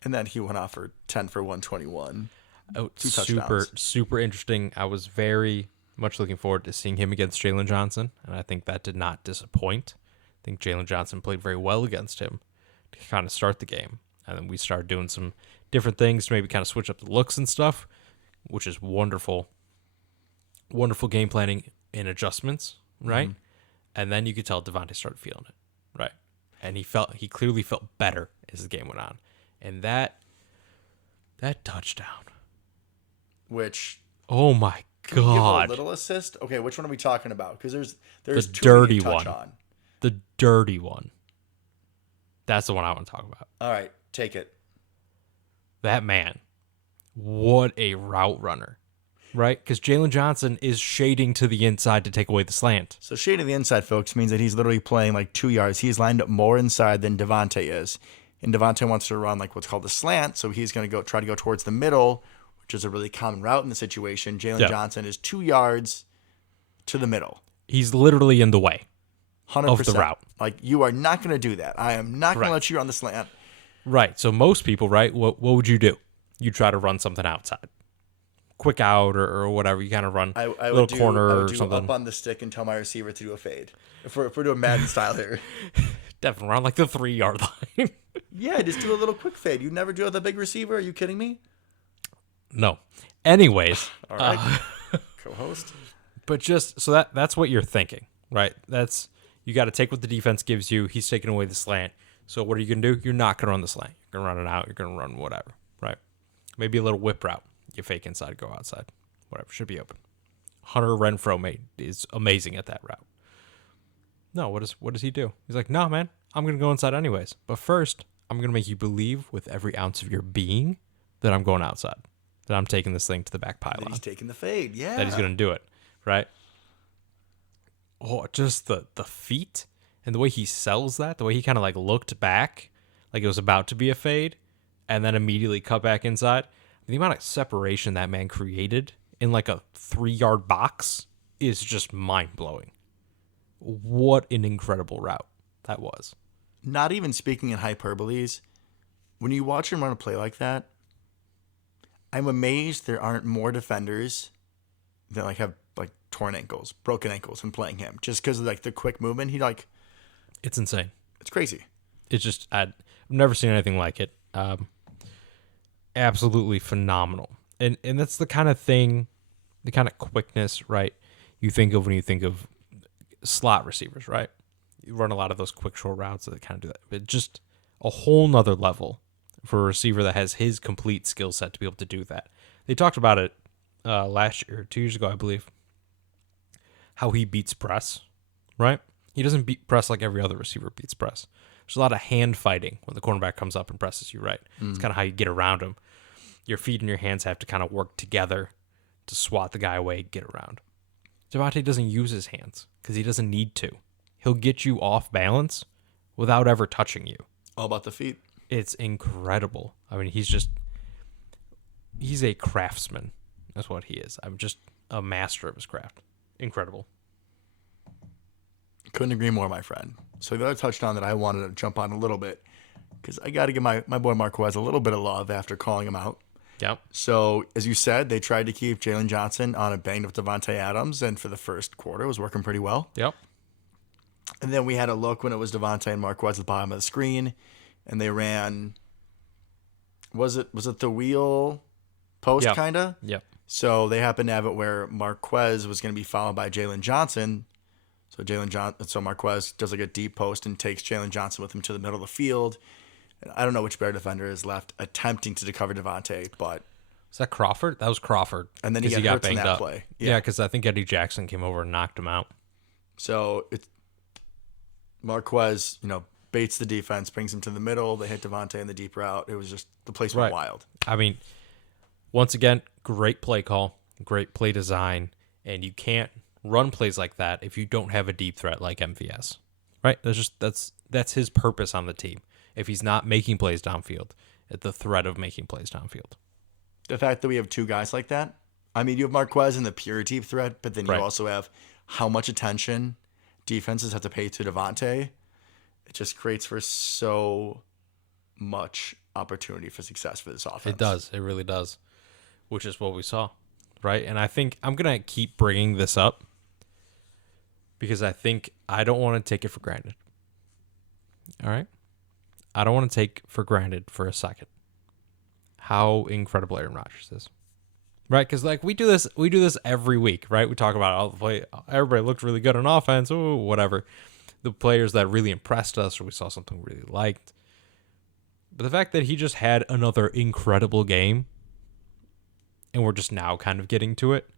And then he went off for 10 for 121. Oh, super interesting. I was very much looking forward to seeing him against Jalen Johnson, and I think that did not disappoint. I think Jalen Johnson played very well against him to kind of start the game. And then we started doing some different things to maybe kind of switch up the looks and stuff, which is wonderful. Wonderful game planning and adjustments, right? Mm-hmm. And then you could tell Devontae started feeling it, right? And he clearly felt better as the game went on. And that touchdown, which, oh my can we give God, a little assist. Okay, which one are we talking about? Because there's the two dirty we can touch one. On. The dirty one. That's the one I want to talk about. All right, take it. That man, what a route runner, right? Because Jalen Johnson is shading to the inside to take away the slant. So shading the inside, folks, means that he's literally playing like 2 yards. He's lined up more inside than Devontae is. And Devontae wants to run like what's called the slant, so he's going to try to go towards the middle, which is a really common route in the situation. Jalen Johnson is 2 yards to the middle. He's literally in the way 100%. Of the route. Like, you are not going to do that. I am not going to let you run the slant. Right. So most people, right, what would you do? You try to run something outside. Quick out or whatever. You kind of run a little corner or something. Up on the stick and tell my receiver to do a fade. If we're doing Madden style here. Definitely run like the 3-yard line. Yeah, just do a little quick fade. You never do the big receiver? Are you kidding me? No. Anyways. All right. Co-host. But just, so that's what you're thinking, right? You got to take what the defense gives you. He's taking away the slant. So what are you going to do? You're not going to run the slant. You're going to run it out. You're going to run whatever, right? Maybe a little whip route. You fake inside, go outside. Whatever. Should be open. Hunter Renfrow is amazing at that route. No, what does he do? He's like, no, man, I'm going to go inside anyways. But first, I'm going to make you believe with every ounce of your being that I'm going outside, that I'm taking this thing to the back pylon. He's taking the fade, yeah. That he's going to do it, right? Oh, just the feet and the way he sells that, the way he kind of like looked back like it was about to be a fade and then immediately cut back inside. The amount of separation that man created in like a 3-yard box is just mind-blowing. What an incredible route that was. Not even speaking in hyperboles, when you watch him run a play like that, I'm amazed there aren't more defenders that like have like torn ankles, broken ankles when playing him, just because of like the quick movement. It's insane. It's crazy. It's just, I've never seen anything like it. Absolutely phenomenal. And that's the kind of thing, the kind of quickness, right, you think of when you think of slot receivers, right? You run a lot of those quick short routes that kind of do that. But just a whole nother level for a receiver that has his complete skill set to be able to do that. They talked about it last year, 2 years ago, I believe, how he beats press, right? He doesn't beat press like every other receiver beats press. There's a lot of hand fighting when the cornerback comes up and presses you, right? It's kind of how you get around him. Your feet and your hands have to kind of work together to swat the guy away, get around. Devontae doesn't use his hands because he doesn't need to. He'll get you off balance without ever touching you. All about the feet. It's incredible. I mean, he's a craftsman. That's what he is. I'm just a master of his craft. Incredible. Couldn't agree more, my friend. So the other touchdown that I wanted to jump on a little bit, because I got to give my boy Marquez a little bit of love after calling him out. Yep. So, as you said, they tried to keep Jalen Johnson on a banged up Devontae Adams, and for the first quarter, it was working pretty well. Yep. And then we had a look when it was Devontae and Marquez at the bottom of the screen, and they ran. Was it the wheel post kind of? Yep. So they happened to have it where Marquez was going to be followed by Jalen Johnson. So Marquez does like a deep post and takes Jalen Johnson with him to the middle of the field. And I don't know which Bear defender is left attempting to cover Devontae, but was that Crawford? That was Crawford. And then he got banged up. Play. Yeah, because I think Eddie Jackson came over and knocked him out. So Marquez, baits the defense, brings him to the middle. They hit Devontae in the deep route. It was just, the place went wild. I mean, once again, great play call, great play design, and you can't run plays like that if you don't have a deep threat like MVS, right? That's his purpose on the team. If he's not making plays downfield, at the threat of making plays downfield. The fact that we have two guys like that, I mean, you have Marquez in the pure deep threat, but then you also have how much attention defenses have to pay to Devontae. It just creates for so much opportunity for success for this offense. It does. It really does, which is what we saw, right? And I think I'm going to keep bringing this up because I think I don't want to take it for granted. All right. I don't want to take for granted for a second how incredible Aaron Rodgers is. Right? Because like we do this every week, right? We talk about all the play. Everybody looked really good on offense, or whatever. The players that really impressed us, or we saw something we really liked. But the fact that he just had another incredible game, and we're just now kind of getting to it,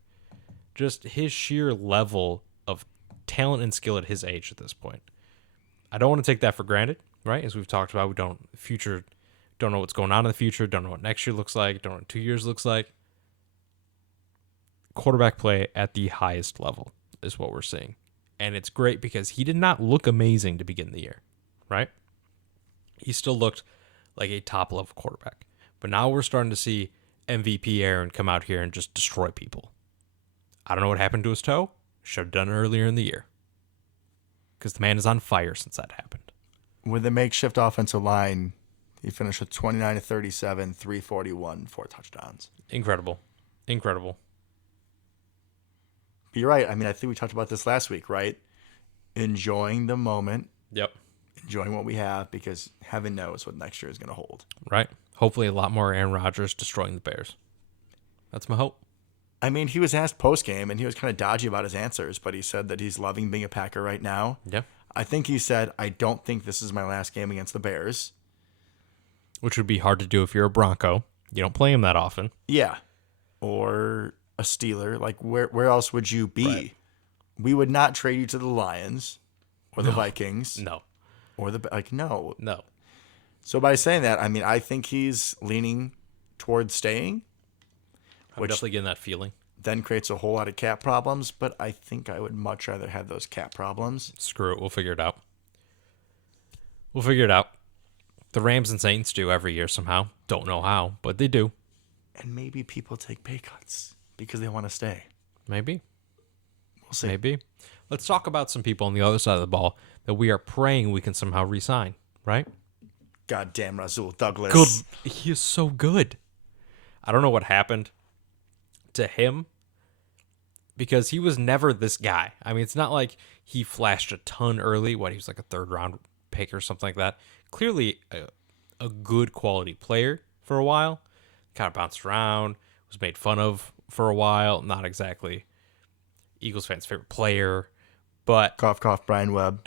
just his sheer level of talent and skill at his age at this point. I don't want to take that for granted, right? As we've talked about, we don't know what's going on in the future, don't know what next year looks like, don't know what 2 years looks like. Quarterback play at the highest level is what we're seeing. And it's great because he did not look amazing to begin the year, right? He still looked like a top-level quarterback. But now we're starting to see MVP Aaron come out here and just destroy people. I don't know what happened to his toe. Should have done it earlier in the year. Because the man is on fire since that happened. With the makeshift offensive line, he finished with 29 to 37, 341, 4 touchdowns. Incredible. But you're right. I mean, I think we talked about this last week, right? Enjoying the moment. Yep. Enjoying what we have because heaven knows what next year is going to hold. Right. Hopefully a lot more Aaron Rodgers destroying the Bears. That's my hope. I mean, he was asked post-game, and he was kind of dodgy about his answers, but he said that he's loving being a Packer right now. Yeah. I think he said, I don't think this is my last game against the Bears. Which would be hard to do if you're a Bronco. You don't play him that often. Yeah. Or a Steeler. Like, where else would you be? Right. We would not trade you to the Lions or the Vikings. No. Or no. No. So by saying that, I mean, I think he's leaning towards staying. I'm definitely getting that feeling. Then creates a whole lot of cap problems, but I think I would much rather have those cap problems. Screw it. We'll figure it out. The Rams and Saints do every year somehow. Don't know how, but they do. And maybe people take pay cuts because they want to stay. Maybe. We'll see. Maybe. Let's talk about some people on the other side of the ball that we are praying we can somehow re-sign, right? Goddamn Rasul Douglas. Good. He is so good. I don't know what happened to him because he was never this guy. I mean, it's not like he flashed a ton early. He was like a third-round pick or something like that. Clearly a good quality player for a while. Kind of bounced around, was made fun of for a while. Not exactly Eagles fans' favorite player, but Cough, cough, Brian Webb.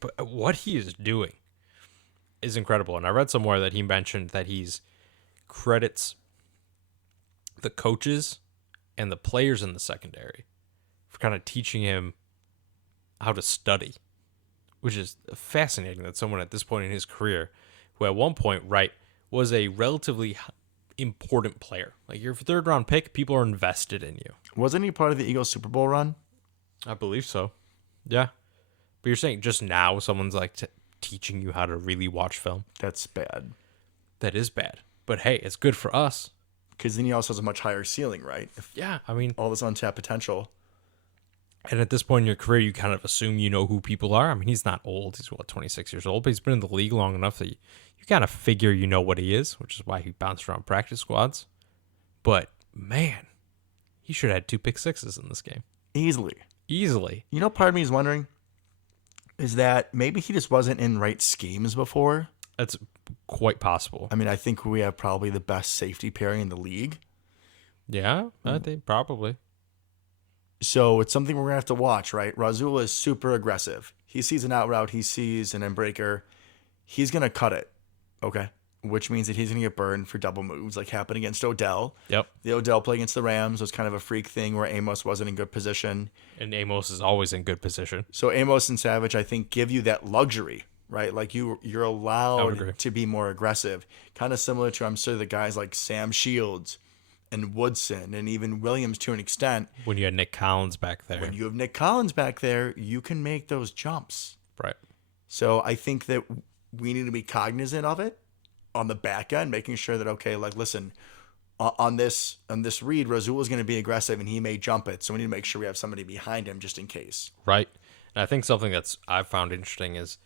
But what he is doing is incredible. And I read somewhere that he mentioned that he's credits the coaches and the players in the secondary for kind of teaching him how to study, which is fascinating that someone at this point in his career, who at one point, right, was a relatively important player. Like your third round pick, people are invested in you. Wasn't he part of the Eagles Super Bowl run? I believe so. Yeah. But you're saying just now someone's like teaching you how to really watch film? That's bad. That is bad. But hey, it's good for us. Because then he also has a much higher ceiling, right? Yeah, I mean, all this untapped potential. And at this point in your career, you kind of assume you know who people are. I mean, he's not old. He's, 26 years old, but he's been in the league long enough that you kind of figure you know what he is, which is why he bounced around practice squads. But, man, he should have had 2 pick sixes in this game. Easily. You know, part of me is wondering, is that maybe he just wasn't in right schemes before? That's quite possible. I mean, I think we have probably the best safety pairing in the league. Yeah, I think probably. So it's something we're going to have to watch, right? Rasul is super aggressive. He sees an out route. He sees an end breaker. He's going to cut it, okay? Which means that he's going to get burned for double moves like happened against Odell. Yep. The Odell play against the Rams was kind of a freak thing where Amos wasn't in good position. And Amos is always in good position. So Amos and Savage, I think, give you that luxury, right? Like you're allowed to be more aggressive. Kind of similar to, I'm sure, the guys like Sam Shields and Woodson and even Williams to an extent. When you had Nick Collins back there. When you have Nick Collins back there, you can make those jumps. Right. So I think that we need to be cognizant of it on the back end, making sure that, okay, like, listen, on this read, Rasul is going to be aggressive and he may jump it. So we need to make sure we have somebody behind him just in case. Right. And I think something I've found interesting is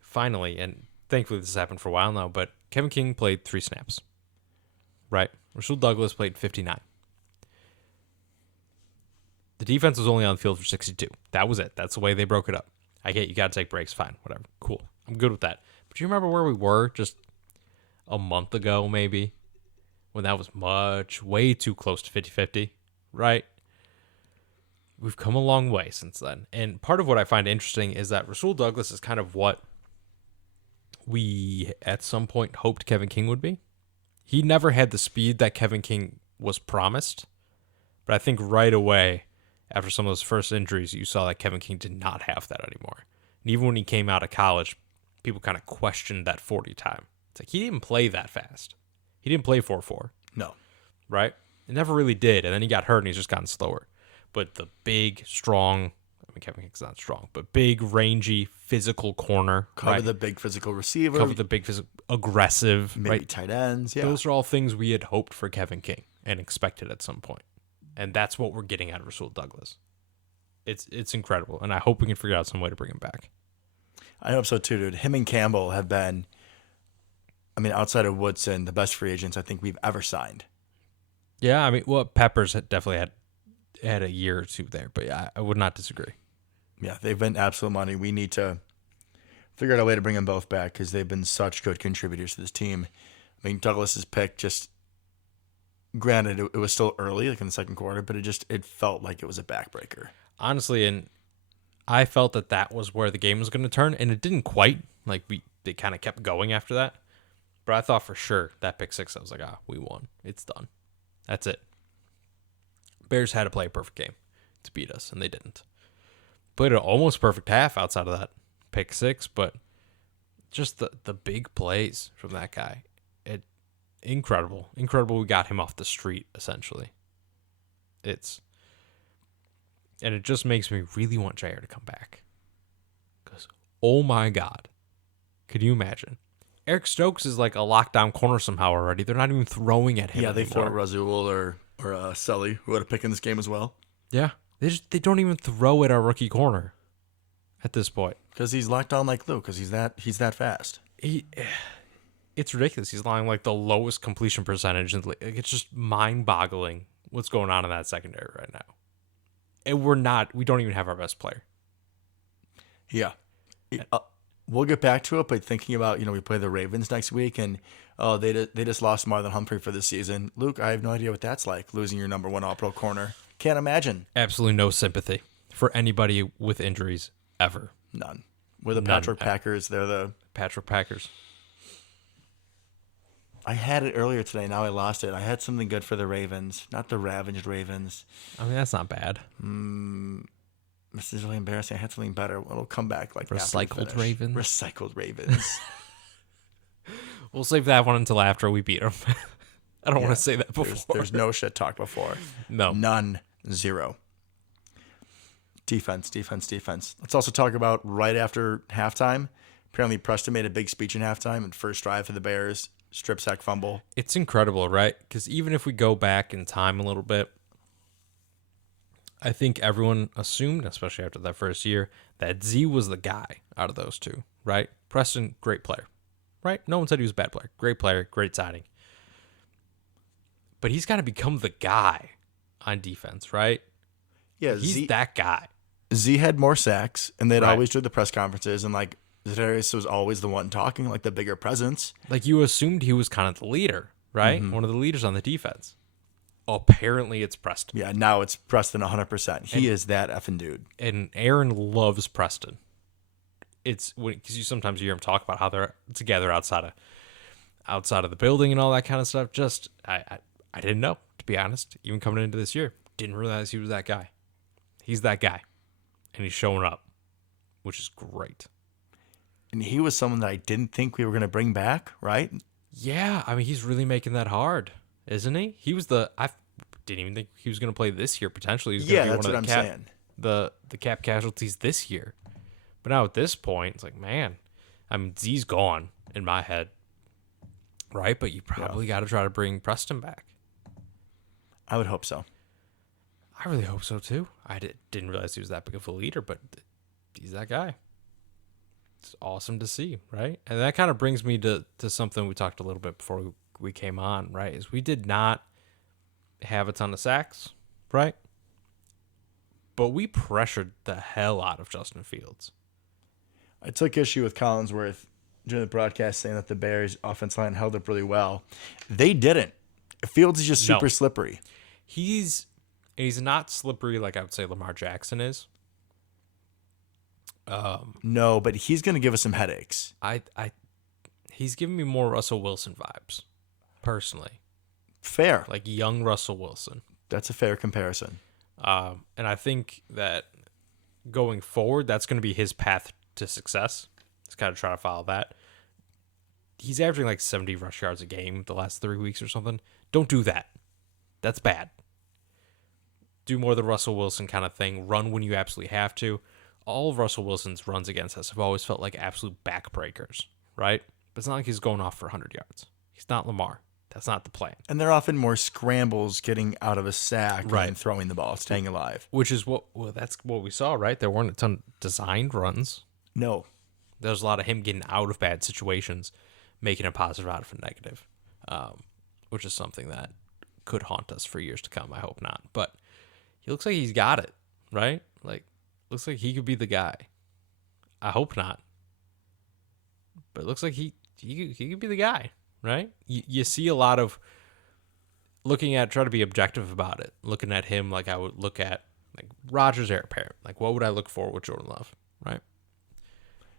finally, and thankfully this has happened for a while now, but Kevin King played 3 snaps. Right. Rasul Douglas played 59. The defense was only on the field for 62. That was it. That's the way they broke it up. I get you got to take breaks. Fine, whatever. Cool. I'm good with that. But do you remember where we were just a month ago, maybe, when that was way too close to 50-50, right? We've come a long way since then. And part of what I find interesting is that Rasul Douglas is kind of what we at some point hoped Kevin King would be. He never had the speed that Kevin King was promised. But I think right away, after some of those first injuries, you saw that Kevin King did not have that anymore. And even when he came out of college, people kind of questioned that 40 time. It's like, he didn't play that fast. He didn't play 4-4. No. Right? It never really did. And then he got hurt and he's just gotten slower. But the big, strong, I mean, Kevin King's not strong, but big, rangy, physical corner. Cover the big physical receiver. Cover the big, physical, aggressive. Maybe right? tight ends. Yeah. Those are all things we had hoped for Kevin King and expected at some point. And that's what we're getting out of Rasul Douglas. It's incredible. And I hope we can figure out some way to bring him back. I hope so too, dude. Him and Campbell have been, I mean, outside of Woodson, the best free agents I think we've ever signed. Yeah, I mean, well, Peppers definitely had a year or two there, but yeah, I would not disagree. Yeah, they've been absolute money. We need to figure out a way to bring them both back because they've been such good contributors to this team. I mean, Douglas's pick just, granted, it was still early, like in the second quarter, but it felt like it was a backbreaker. Honestly, and I felt that was where the game was going to turn, and it didn't quite. Like, they kind of kept going after that. But I thought for sure that pick six, I was like, we won. It's done. That's it. Bears had to play a perfect game to beat us, and they didn't. Played an almost perfect half outside of that pick six, but just the big plays from that guy. Incredible. Incredible we got him off the street, essentially. And it just makes me really want Jair to come back. Because, oh my God. Could you imagine? Eric Stokes is like a lockdown corner somehow already. They're not even throwing at him Yeah, they anymore. throw at Rasul or Sully, who had a pick in this game as well. Yeah. They don't even throw at our rookie corner at this point. Because he's locked on like Luke, because he's that fast. It's ridiculous. He's allowing like the lowest completion percentage. And it's just mind-boggling what's going on in that secondary right now. And we don't even have our best player. Yeah. We'll get back to it, but thinking about, we play the Ravens next week, and they just lost Marlon Humphrey for the season. Luke, I have no idea what that's like, losing your number one all-pro corner. Can't imagine. Absolutely no sympathy for anybody with injuries ever. None. We're the Patrick Packers. They're the Patrick Packers. I had it earlier today. Now I lost it. I had something good for the Ravens, not the ravaged Ravens. I mean, that's not bad. This is really embarrassing. I had something better. It'll come back like Recycled Ravens. Recycled Ravens. We'll save that one until after we beat them. I don't want to say that before. There's no shit talk before. No. None. Zero. Defense. Let's also talk about right after halftime. Apparently Preston made a big speech in halftime and first drive for the Bears. Strip sack fumble. It's incredible, right? Because even if we go back in time a little bit, I think everyone assumed, especially after that first year, that Z was the guy out of those two, right? Preston, great player, right? No one said he was a bad player. Great player, great signing. But he's got to become the guy on defense, right? Yeah, he's that guy. Z had more sacks, and they'd Right. always do the press conferences, and like Za'Darius was always the one talking, like the bigger presence. Like you assumed he was kind of the leader, right? One of the leaders on the defense. Apparently it's Preston. Yeah, now it's Preston 100%. He is that effing dude. And Aaron loves Preston. It's because you sometimes hear him talk about how they're together outside of the building and all that kind of stuff. Just I didn't know, to be honest. Even coming into this year, didn't realize he was that guy. He's that guy, and he's showing up, which is great. And he was someone that I didn't think we were going to bring back, right? Yeah, I mean he's really making that hard, isn't he? I didn't even think he was going to play this year. Potentially, he's going to be that's one what of I'm saying. the cap casualties this year. But now at this point, it's like, man, I mean, Z's gone in my head, right? But you probably got to try to bring Preston back. I would hope so. I really hope so too. I didn't realize he was that big of a leader, but he's that guy. It's awesome to see, right? And that kind of brings me to something we talked a little bit before we came on, right? Is we did not have a ton of sacks, right? But we pressured the hell out of Justin Fields. I took issue with Collinsworth during the broadcast saying that the Bears' offensive line held up really well. They didn't. Fields is just No. super slippery. He's not slippery like I would say Lamar Jackson is. No, but he's going to give us some headaches. He's giving me more Russell Wilson vibes, personally. Fair. Like young Russell Wilson. That's a fair comparison. And I think that going forward, that's going to be his path to success. He's got to try to follow that. He's averaging like 70 rush yards a game the last 3 weeks or something. Don't do that. That's bad. Do more of the Russell Wilson kind of thing. Run when you absolutely have to. All of Russell Wilson's runs against us have always felt like absolute backbreakers, right? But it's not like he's going off for 100 yards. He's not Lamar. That's not the plan. And they're often more scrambles getting out of a sack Right. and throwing the ball, staying alive. Which is that's what we saw, right? There weren't a ton of designed runs. No. There's a lot of him getting out of bad situations, making a positive out of a negative, which is something that could haunt us for years to come. I hope not. But he looks like he's got it, right? Like, looks like he could be the guy. I hope not. But it looks like he could be the guy, right? You see a lot of try to be objective about it. Looking at him like I would look at like Rodgers heir apparent. Like, what would I look for with Jordan Love, right?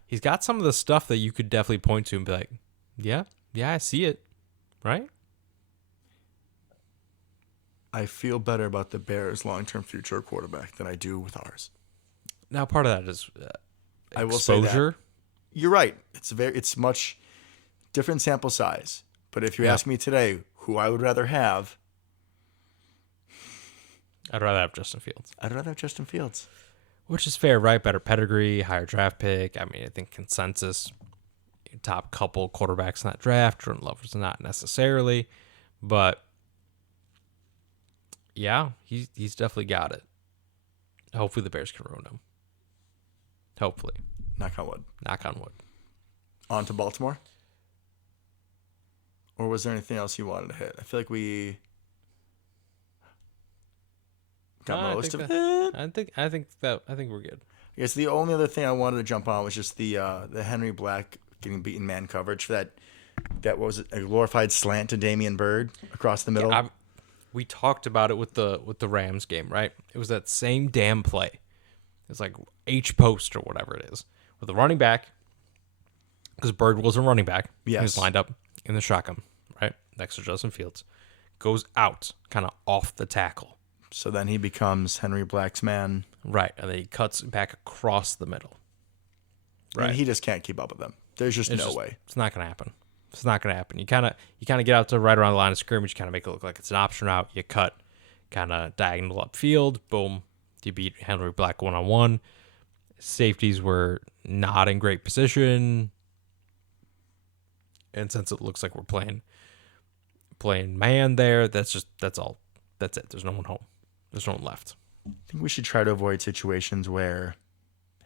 He's got some of the stuff that you could definitely point to and be like, yeah, I see it, right? I feel better about the Bears' long-term future quarterback than I do with ours. Now, part of that is I will say that. exposure. You're right. It's much different sample size. But if you Yeah. ask me today who I would rather have, I'd rather have Justin Fields. I'd rather have Justin Fields. Which is fair, right? Better pedigree, higher draft pick. I mean, I think consensus, top couple quarterbacks in that draft. Jordan Love was not necessarily, but yeah, he's definitely got it. Hopefully the Bears can ruin him. Hopefully. Knock on wood. Knock on wood. On to Baltimore? Or was there anything else you wanted to hit? I feel like we got most of it. I think we're good. I guess the only other thing I wanted to jump on was just the Henry Black getting beaten man coverage for that was a glorified slant to Damian Byrd across the middle. We talked about it with the Rams game, right? It was that same damn play. It's like H post or whatever it is with the running back, because Byrd was a running back. Yes. He was lined up in the shotgun, right next to Justin Fields, goes out kind of off the tackle. So then he becomes Henry Black's man. Right, and then he cuts back across the middle. Right. And he just can't keep up with them. There's just It's no just- way. It's not going to happen. It's not going to happen. You kind of get out to right around the line of scrimmage. You kind of make it look like it's an option route. You cut kind of diagonal upfield. Boom. You beat Henry Black one-on-one. Safeties were not in great position. And since it looks like we're playing man there, that's all. That's it. There's no one home. There's no one left. I think we should try to avoid situations where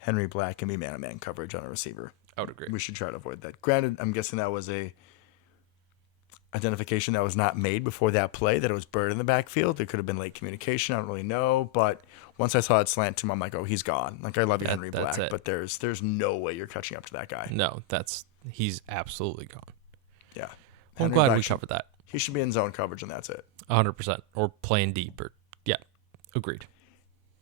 Henry Black can be man-to-man coverage on a receiver. I would agree. We should try to avoid that. Granted, I'm guessing that was a identification that was not made before that play, that it was Byrd in the backfield. There could have been late communication. I don't really know. But once I saw it slant to him, I'm like, oh, he's gone. Like, I love you, Henry that's Black, it. but there's no way you're catching up to that guy. No, he's absolutely gone. Yeah. I'm Henry glad Black we should- covered that. He should be in zone coverage, and that's it. 100%. Or playing deep. Yeah, agreed.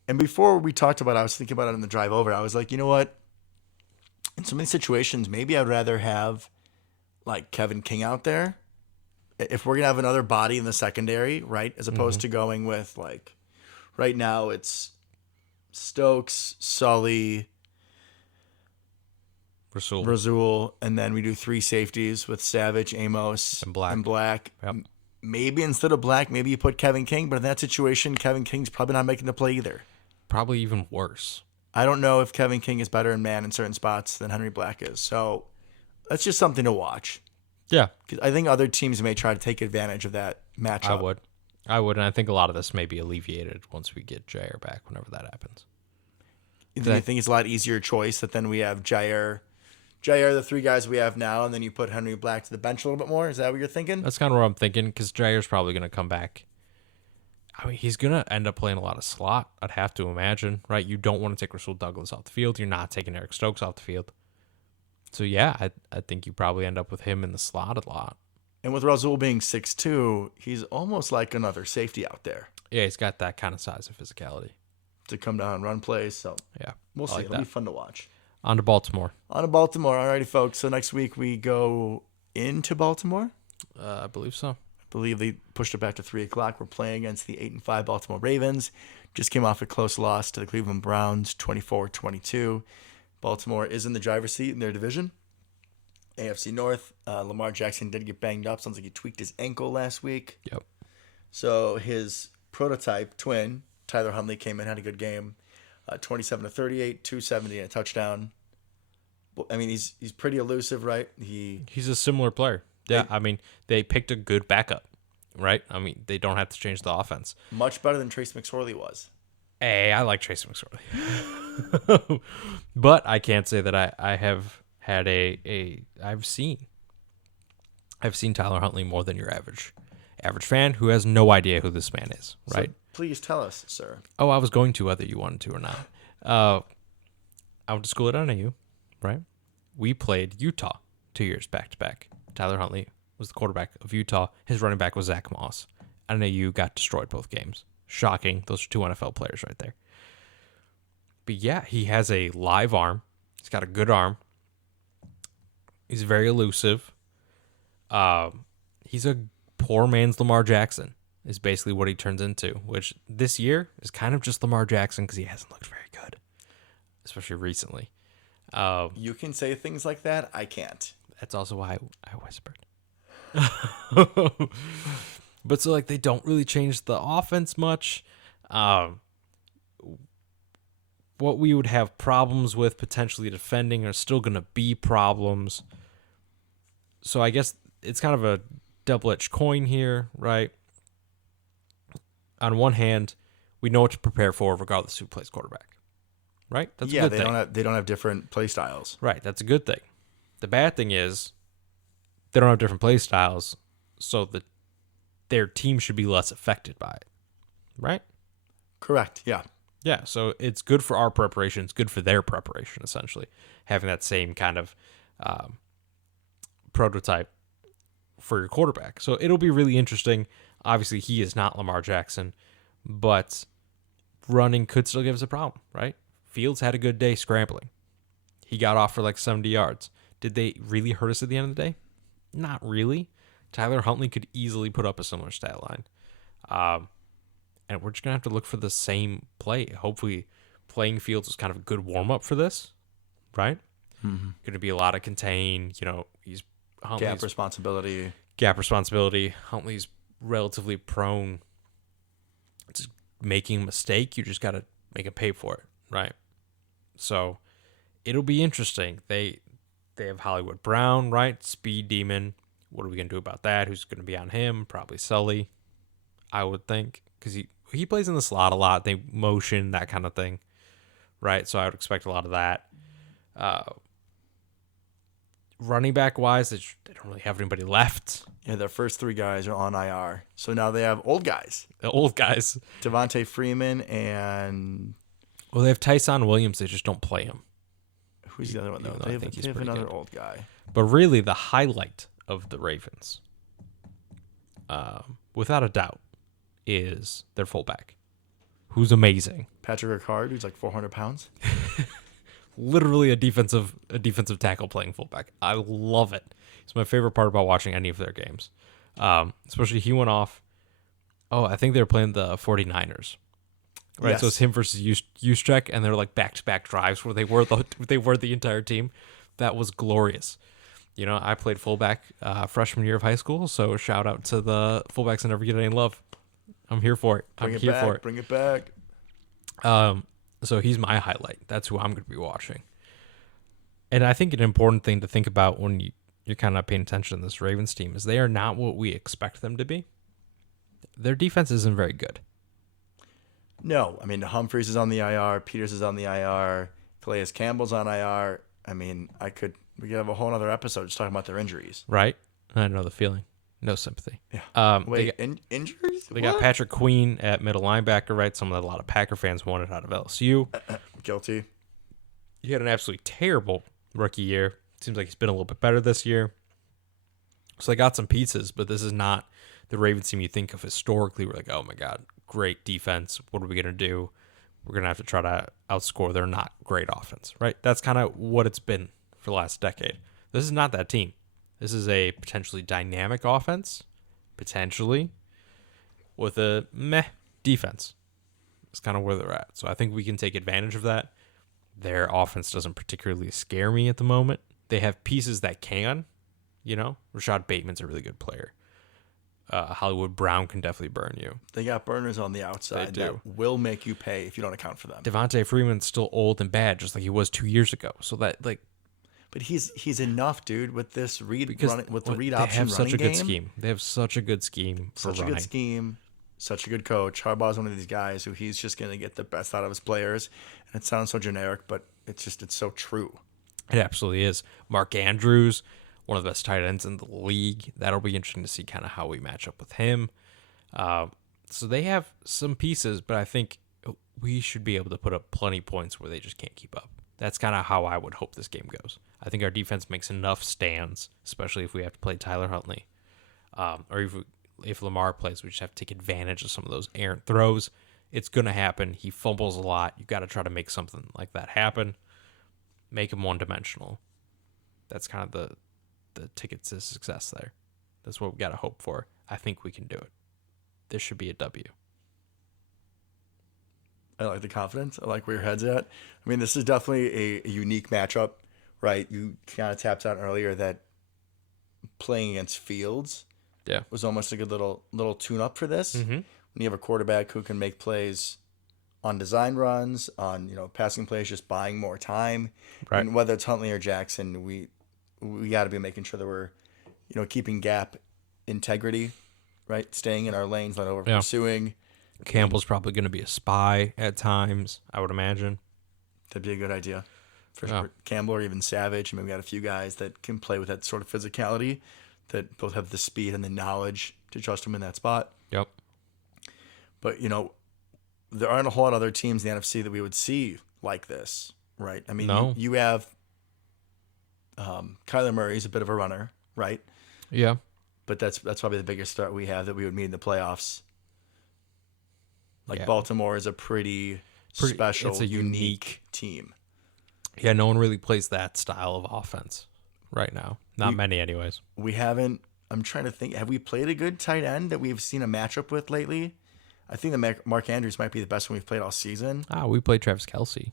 And before we talked about it, I was thinking about it on the drive over. I was like, you know what? In so many situations, maybe I'd rather have like Kevin King out there. If we're going to have another body in the secondary, right? As opposed to going with like, right now it's Stokes, Sully, Razul, and then we do three safeties with Savage, Amos, And Black. Yep. Maybe instead of Black, maybe you put Kevin King, but in that situation, Kevin King's probably not making the play either. Probably even worse. I don't know if Kevin King is better in man in certain spots than Henry Black is. So that's just something to watch. Yeah, 'Cause I think other teams may try to take advantage of that matchup. I would, and I think a lot of this may be alleviated once we get Jair back, whenever that happens. You think it's a lot easier choice that then we have Jair, the three guys we have now, and then you put Henry Black to the bench a little bit more? Is that what you're thinking? That's kind of what I'm thinking, because Jair's probably going to come back. I mean, he's going to end up playing a lot of slot, I'd have to imagine, right? You don't want to take Rasul Douglas off the field. You're not taking Eric Stokes off the field. So yeah, I think you probably end up with him in the slot a lot. And with Rasul being 6'2", he's almost like another safety out there Yeah, he's got that kind of size and physicality. to come down and run plays. So Yeah, we'll I see. like It'll that. be fun to watch. On to Baltimore. On to Baltimore. Alrighty, folks. So next week we go into Baltimore. I believe so. I believe they pushed it back to 3 o'clock. We're playing against the 8-5 Baltimore Ravens. Just came off a close loss to the Cleveland Browns, 24-22. Baltimore is in the driver's seat in their division. AFC North. Lamar Jackson did get banged up. Sounds like he tweaked his ankle last week. Yep. So his prototype twin, Tyler Huntley, came in, had a good game. 27-38, 270 and a touchdown. I mean, he's pretty elusive, right? He's a similar player. Yeah, I mean, they picked a good backup, right? I mean, they don't have to change the offense. Much better than Trace McSorley was. Hey, I like Tracy McSorley. But I can't say that I have had I've seen Tyler Huntley more than your average fan who has no idea who this man is, right? So please tell us, sir. Oh, I was going to whether you wanted to or not. I went to school at NAU, right? We played Utah 2 years back to back. Tyler Huntley was the quarterback of Utah. His running back was Zach Moss. NAU got destroyed both games. Shocking. Those are two NFL players right there. But yeah, he has a live arm. He's got a good arm. He's very elusive. He's a poor man's Lamar Jackson is basically what he turns into, which this year is kind of just Lamar Jackson because he hasn't looked very good, especially recently. You can say things like that. I can't. That's also why I whispered. But so, like, they don't really change the offense much. What we would have problems with potentially defending are still going to be problems. So I guess it's kind of a double-edged coin here, right? On one hand, we know what to prepare for regardless of who plays quarterback, right? That's a good thing. They don't have different play styles. Right, that's a good thing. The bad thing is they don't have different play styles, so that their team should be less affected by it, right? Correct. Yeah. Yeah, so it's good for our preparation. It's good for their preparation, essentially, having that same kind of prototype for your quarterback. So it'll be really interesting. Obviously, he is not Lamar Jackson, but running could still give us a problem, right? Fields had a good day scrambling. He got off for like 70 yards. Did they really hurt us at the end of the day? Not really. Tyler Huntley could easily put up a similar stat line. And we're just going to have to look for the same play. Hopefully, playing Fields is kind of a good warm-up for this, right? Mm-hmm. Going to be a lot of contain. He's Huntley's Gap responsibility. Huntley's relatively prone to making a mistake. You just got to make him pay for it, right? So it'll be interesting. They have Hollywood Brown, right? Speed demon. What are we going to do about that? Who's going to be on him? Probably Sully, I would think, because he plays in the slot a lot. They motion, that kind of thing, right? So I would expect a lot of that. Running back wise, they don't really have anybody left. Yeah, their first 3 guys are on IR. So now they have old guys. The old guys. Devontae Freeman and... Well, they have Tyson Williams. They just don't play him. Who's the other one, though? Even though I think he's they have pretty another good. old guy. But really, the highlight of the Ravens, without a doubt, is their fullback, who's amazing. Patrick Ricard, who's like 400 pounds. Literally a defensive tackle playing fullback. I love it. It's my favorite part about watching any of their games. Especially he went off. Oh, I think they were playing the 49ers. Right, Yes. so it's him versus Juszczyk, and they're like back-to-back drives where they were the entire team. That was glorious. I played fullback freshman year of high school, so shout out to the fullbacks that never get any love. I'm here for it. Bring I'm here for it. Bring it back. So he's my highlight. That's who I'm going to be watching. And I think an important thing to think about when you're kind of paying attention to this Ravens team is they are not what we expect them to be. Their defense isn't very good. No, I mean, Humphreys is on the IR. Peters is on the IR. Calais Campbell's on IR. I mean, we could have a whole other episode just talking about their injuries. Right? I know the feeling. No sympathy. Yeah. Wait, injuries? They got Patrick Queen at middle linebacker, right? Someone that a lot of Packer fans wanted out of LSU. Guilty. He had an absolutely terrible rookie year. Seems like he's been a little bit better this year. So they got some pieces, but this is not the Ravens team you think of historically. We're like, oh my God, great defense. What are we going to do? We're going to have to try to outscore their not great offense, right? That's kind of what it's been for the last decade. This is not that team. This is a potentially dynamic offense, potentially, with a meh defense. It's kind of where they're at. So I think we can take advantage of that. Their offense doesn't particularly scare me at the moment. They have pieces that can, Rashad Bateman's a really good player. Hollywood Brown can definitely burn you. They got burners on the outside that will make you pay if you don't account for them. Devontae Freeman's still old and bad, just like he was 2 years ago. So that, but he's enough, dude, with this read option running game. They have such a good scheme. They have such a good scheme for running. Such a good scheme. Such a good coach. Harbaugh's one of these guys who he's just going to get the best out of his players. And it sounds so generic, but it's so true. It absolutely is. Mark Andrews, one of the best tight ends in the league. That'll be interesting to see kind of how we match up with him. So they have some pieces, but I think we should be able to put up plenty of points where they just can't keep up. That's kind of how I would hope this game goes. I think our defense makes enough stands, especially if we have to play Tyler Huntley. Or if Lamar plays, we just have to take advantage of some of those errant throws. It's going to happen. He fumbles a lot. You've got to try to make something like that happen. Make him one-dimensional. That's kind of the ticket to success there. That's what we got to hope for. I think we can do it. This should be a W. I like the confidence. I like where your head's at. I mean, this is definitely a unique matchup, right? You kind of tapped on earlier that playing against Fields was almost a good little tune-up for this. Mm-hmm. When you have a quarterback who can make plays on design runs, on passing plays, just buying more time. Right. And whether it's Huntley or Jackson, we got to be making sure that we're keeping gap integrity, right? Staying in our lanes, not over pursuing. Campbell's probably going to be a spy at times, I would imagine. That'd be a good idea. For Campbell or even Savage. I mean, we got a few guys that can play with that sort of physicality, that both have the speed and the knowledge to trust him in that spot. Yep. But, there aren't a whole lot of other teams in the NFC that we would see like this, right? I mean, no. you have Kyler Murray's a bit of a runner, right? Yeah. But that's probably the biggest threat we have that we would meet in the playoffs. Baltimore is a pretty special, it's a unique team. Yeah, no one really plays that style of offense right now. Not many, anyways. We haven't. I'm trying to think. Have we played a good tight end that we've seen a matchup with lately? I think the Mark Andrews might be the best one we've played all season. We played Travis Kelce.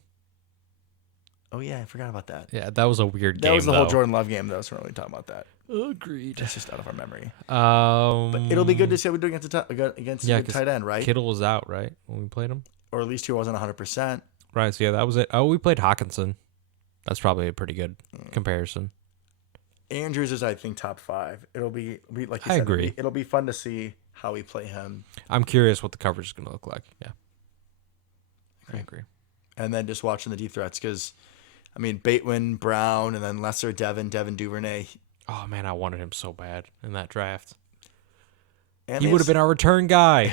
Oh, yeah. I forgot about that. Yeah, that was a weird game, That was the whole Jordan Love game, though, so we're not really talking about that. Agreed. It's just out of our memory. But it'll be good to see how we do against a good tight end, right? Kittle was out, right, when we played him? Or at least he wasn't 100%. Right, so yeah, that was it. Oh, we played Hawkinson. That's probably a pretty good comparison. Andrews is, I think, top 5. It'll be like you I said. agree. It'll be fun to see how we play him. I'm curious what the coverage is going to look like. Yeah. I agree. And then just watching the deep threats because, I mean, Bateman, Brown, and then Lesser, Devin Duvernay. Oh, man, I wanted him so bad in that draft. And he would have been our return guy.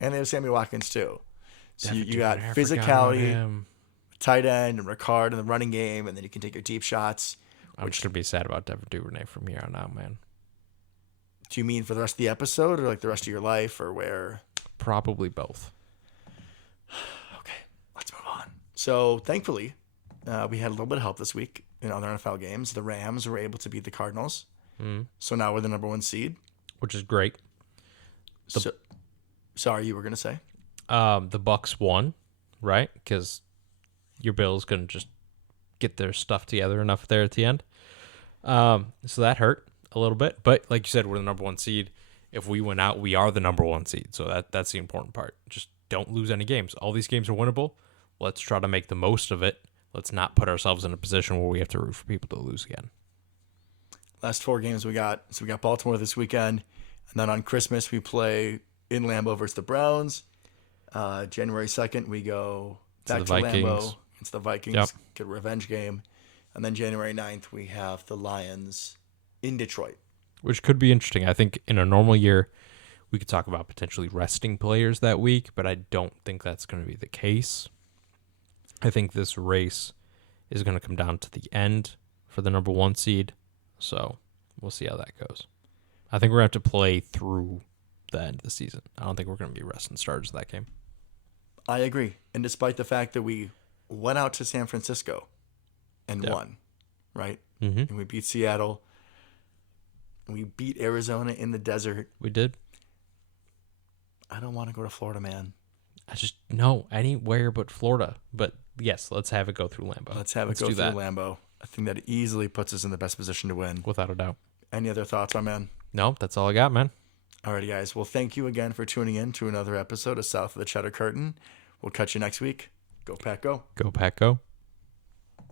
And they have Sammy Watkins, too. So Devin you got Duvernay, physicality, tight end, and Ricard in the running game, and then you can take your deep shots. I'm just going to be sad about Devin Duvernay from here on out, man. Do you mean for the rest of the episode or like the rest of your life or where? Probably both. Okay, let's move on. So thankfully, we had a little bit of help this week in other NFL games. The Rams were able to beat the Cardinals. So now we're the number 1 seed. Which is great. Sorry, you were going to say? The Bucks won, right? Because your Bills couldn't just get their stuff together enough there at the end. So that hurt a little bit. But like you said, we're the number 1 seed. If we win out, we are the number 1 seed. So that's the important part. Just don't lose any games. All these games are winnable. Let's try to make the most of it. Let's not put ourselves in a position where we have to root for people to lose again. Last 4 games we got. So we got Baltimore this weekend. And then on Christmas, we play in Lambeau versus the Browns. January 2nd, we go back to Lambeau against the Vikings. Yep. Get a revenge game. And then January 9th, we have the Lions in Detroit. Which could be interesting. I think in a normal year, we could talk about potentially resting players that week, but I don't think that's going to be the case. I think this race is going to come down to the end. for the number 1 seed. So we'll see how that goes. I think we're going to have to play through the end of the season. I don't think we're going to be resting starters in that game. I agree. And despite the fact that we went out to San Francisco and won, right? Mm-hmm. And we beat Seattle. We beat Arizona in the desert. We did. I don't want to go to Florida, man. No, anywhere but Florida. But yes, let's have it go through Lambeau. Let's have it go through Lambeau. I think that easily puts us in the best position to win. Without a doubt. Any other thoughts, my man? No, that's all I got, man. Alrighty, guys. Well, thank you again for tuning in to another episode of South of the Cheddar Curtain. We'll catch you next week. Go Pack, go. Go Pack, go.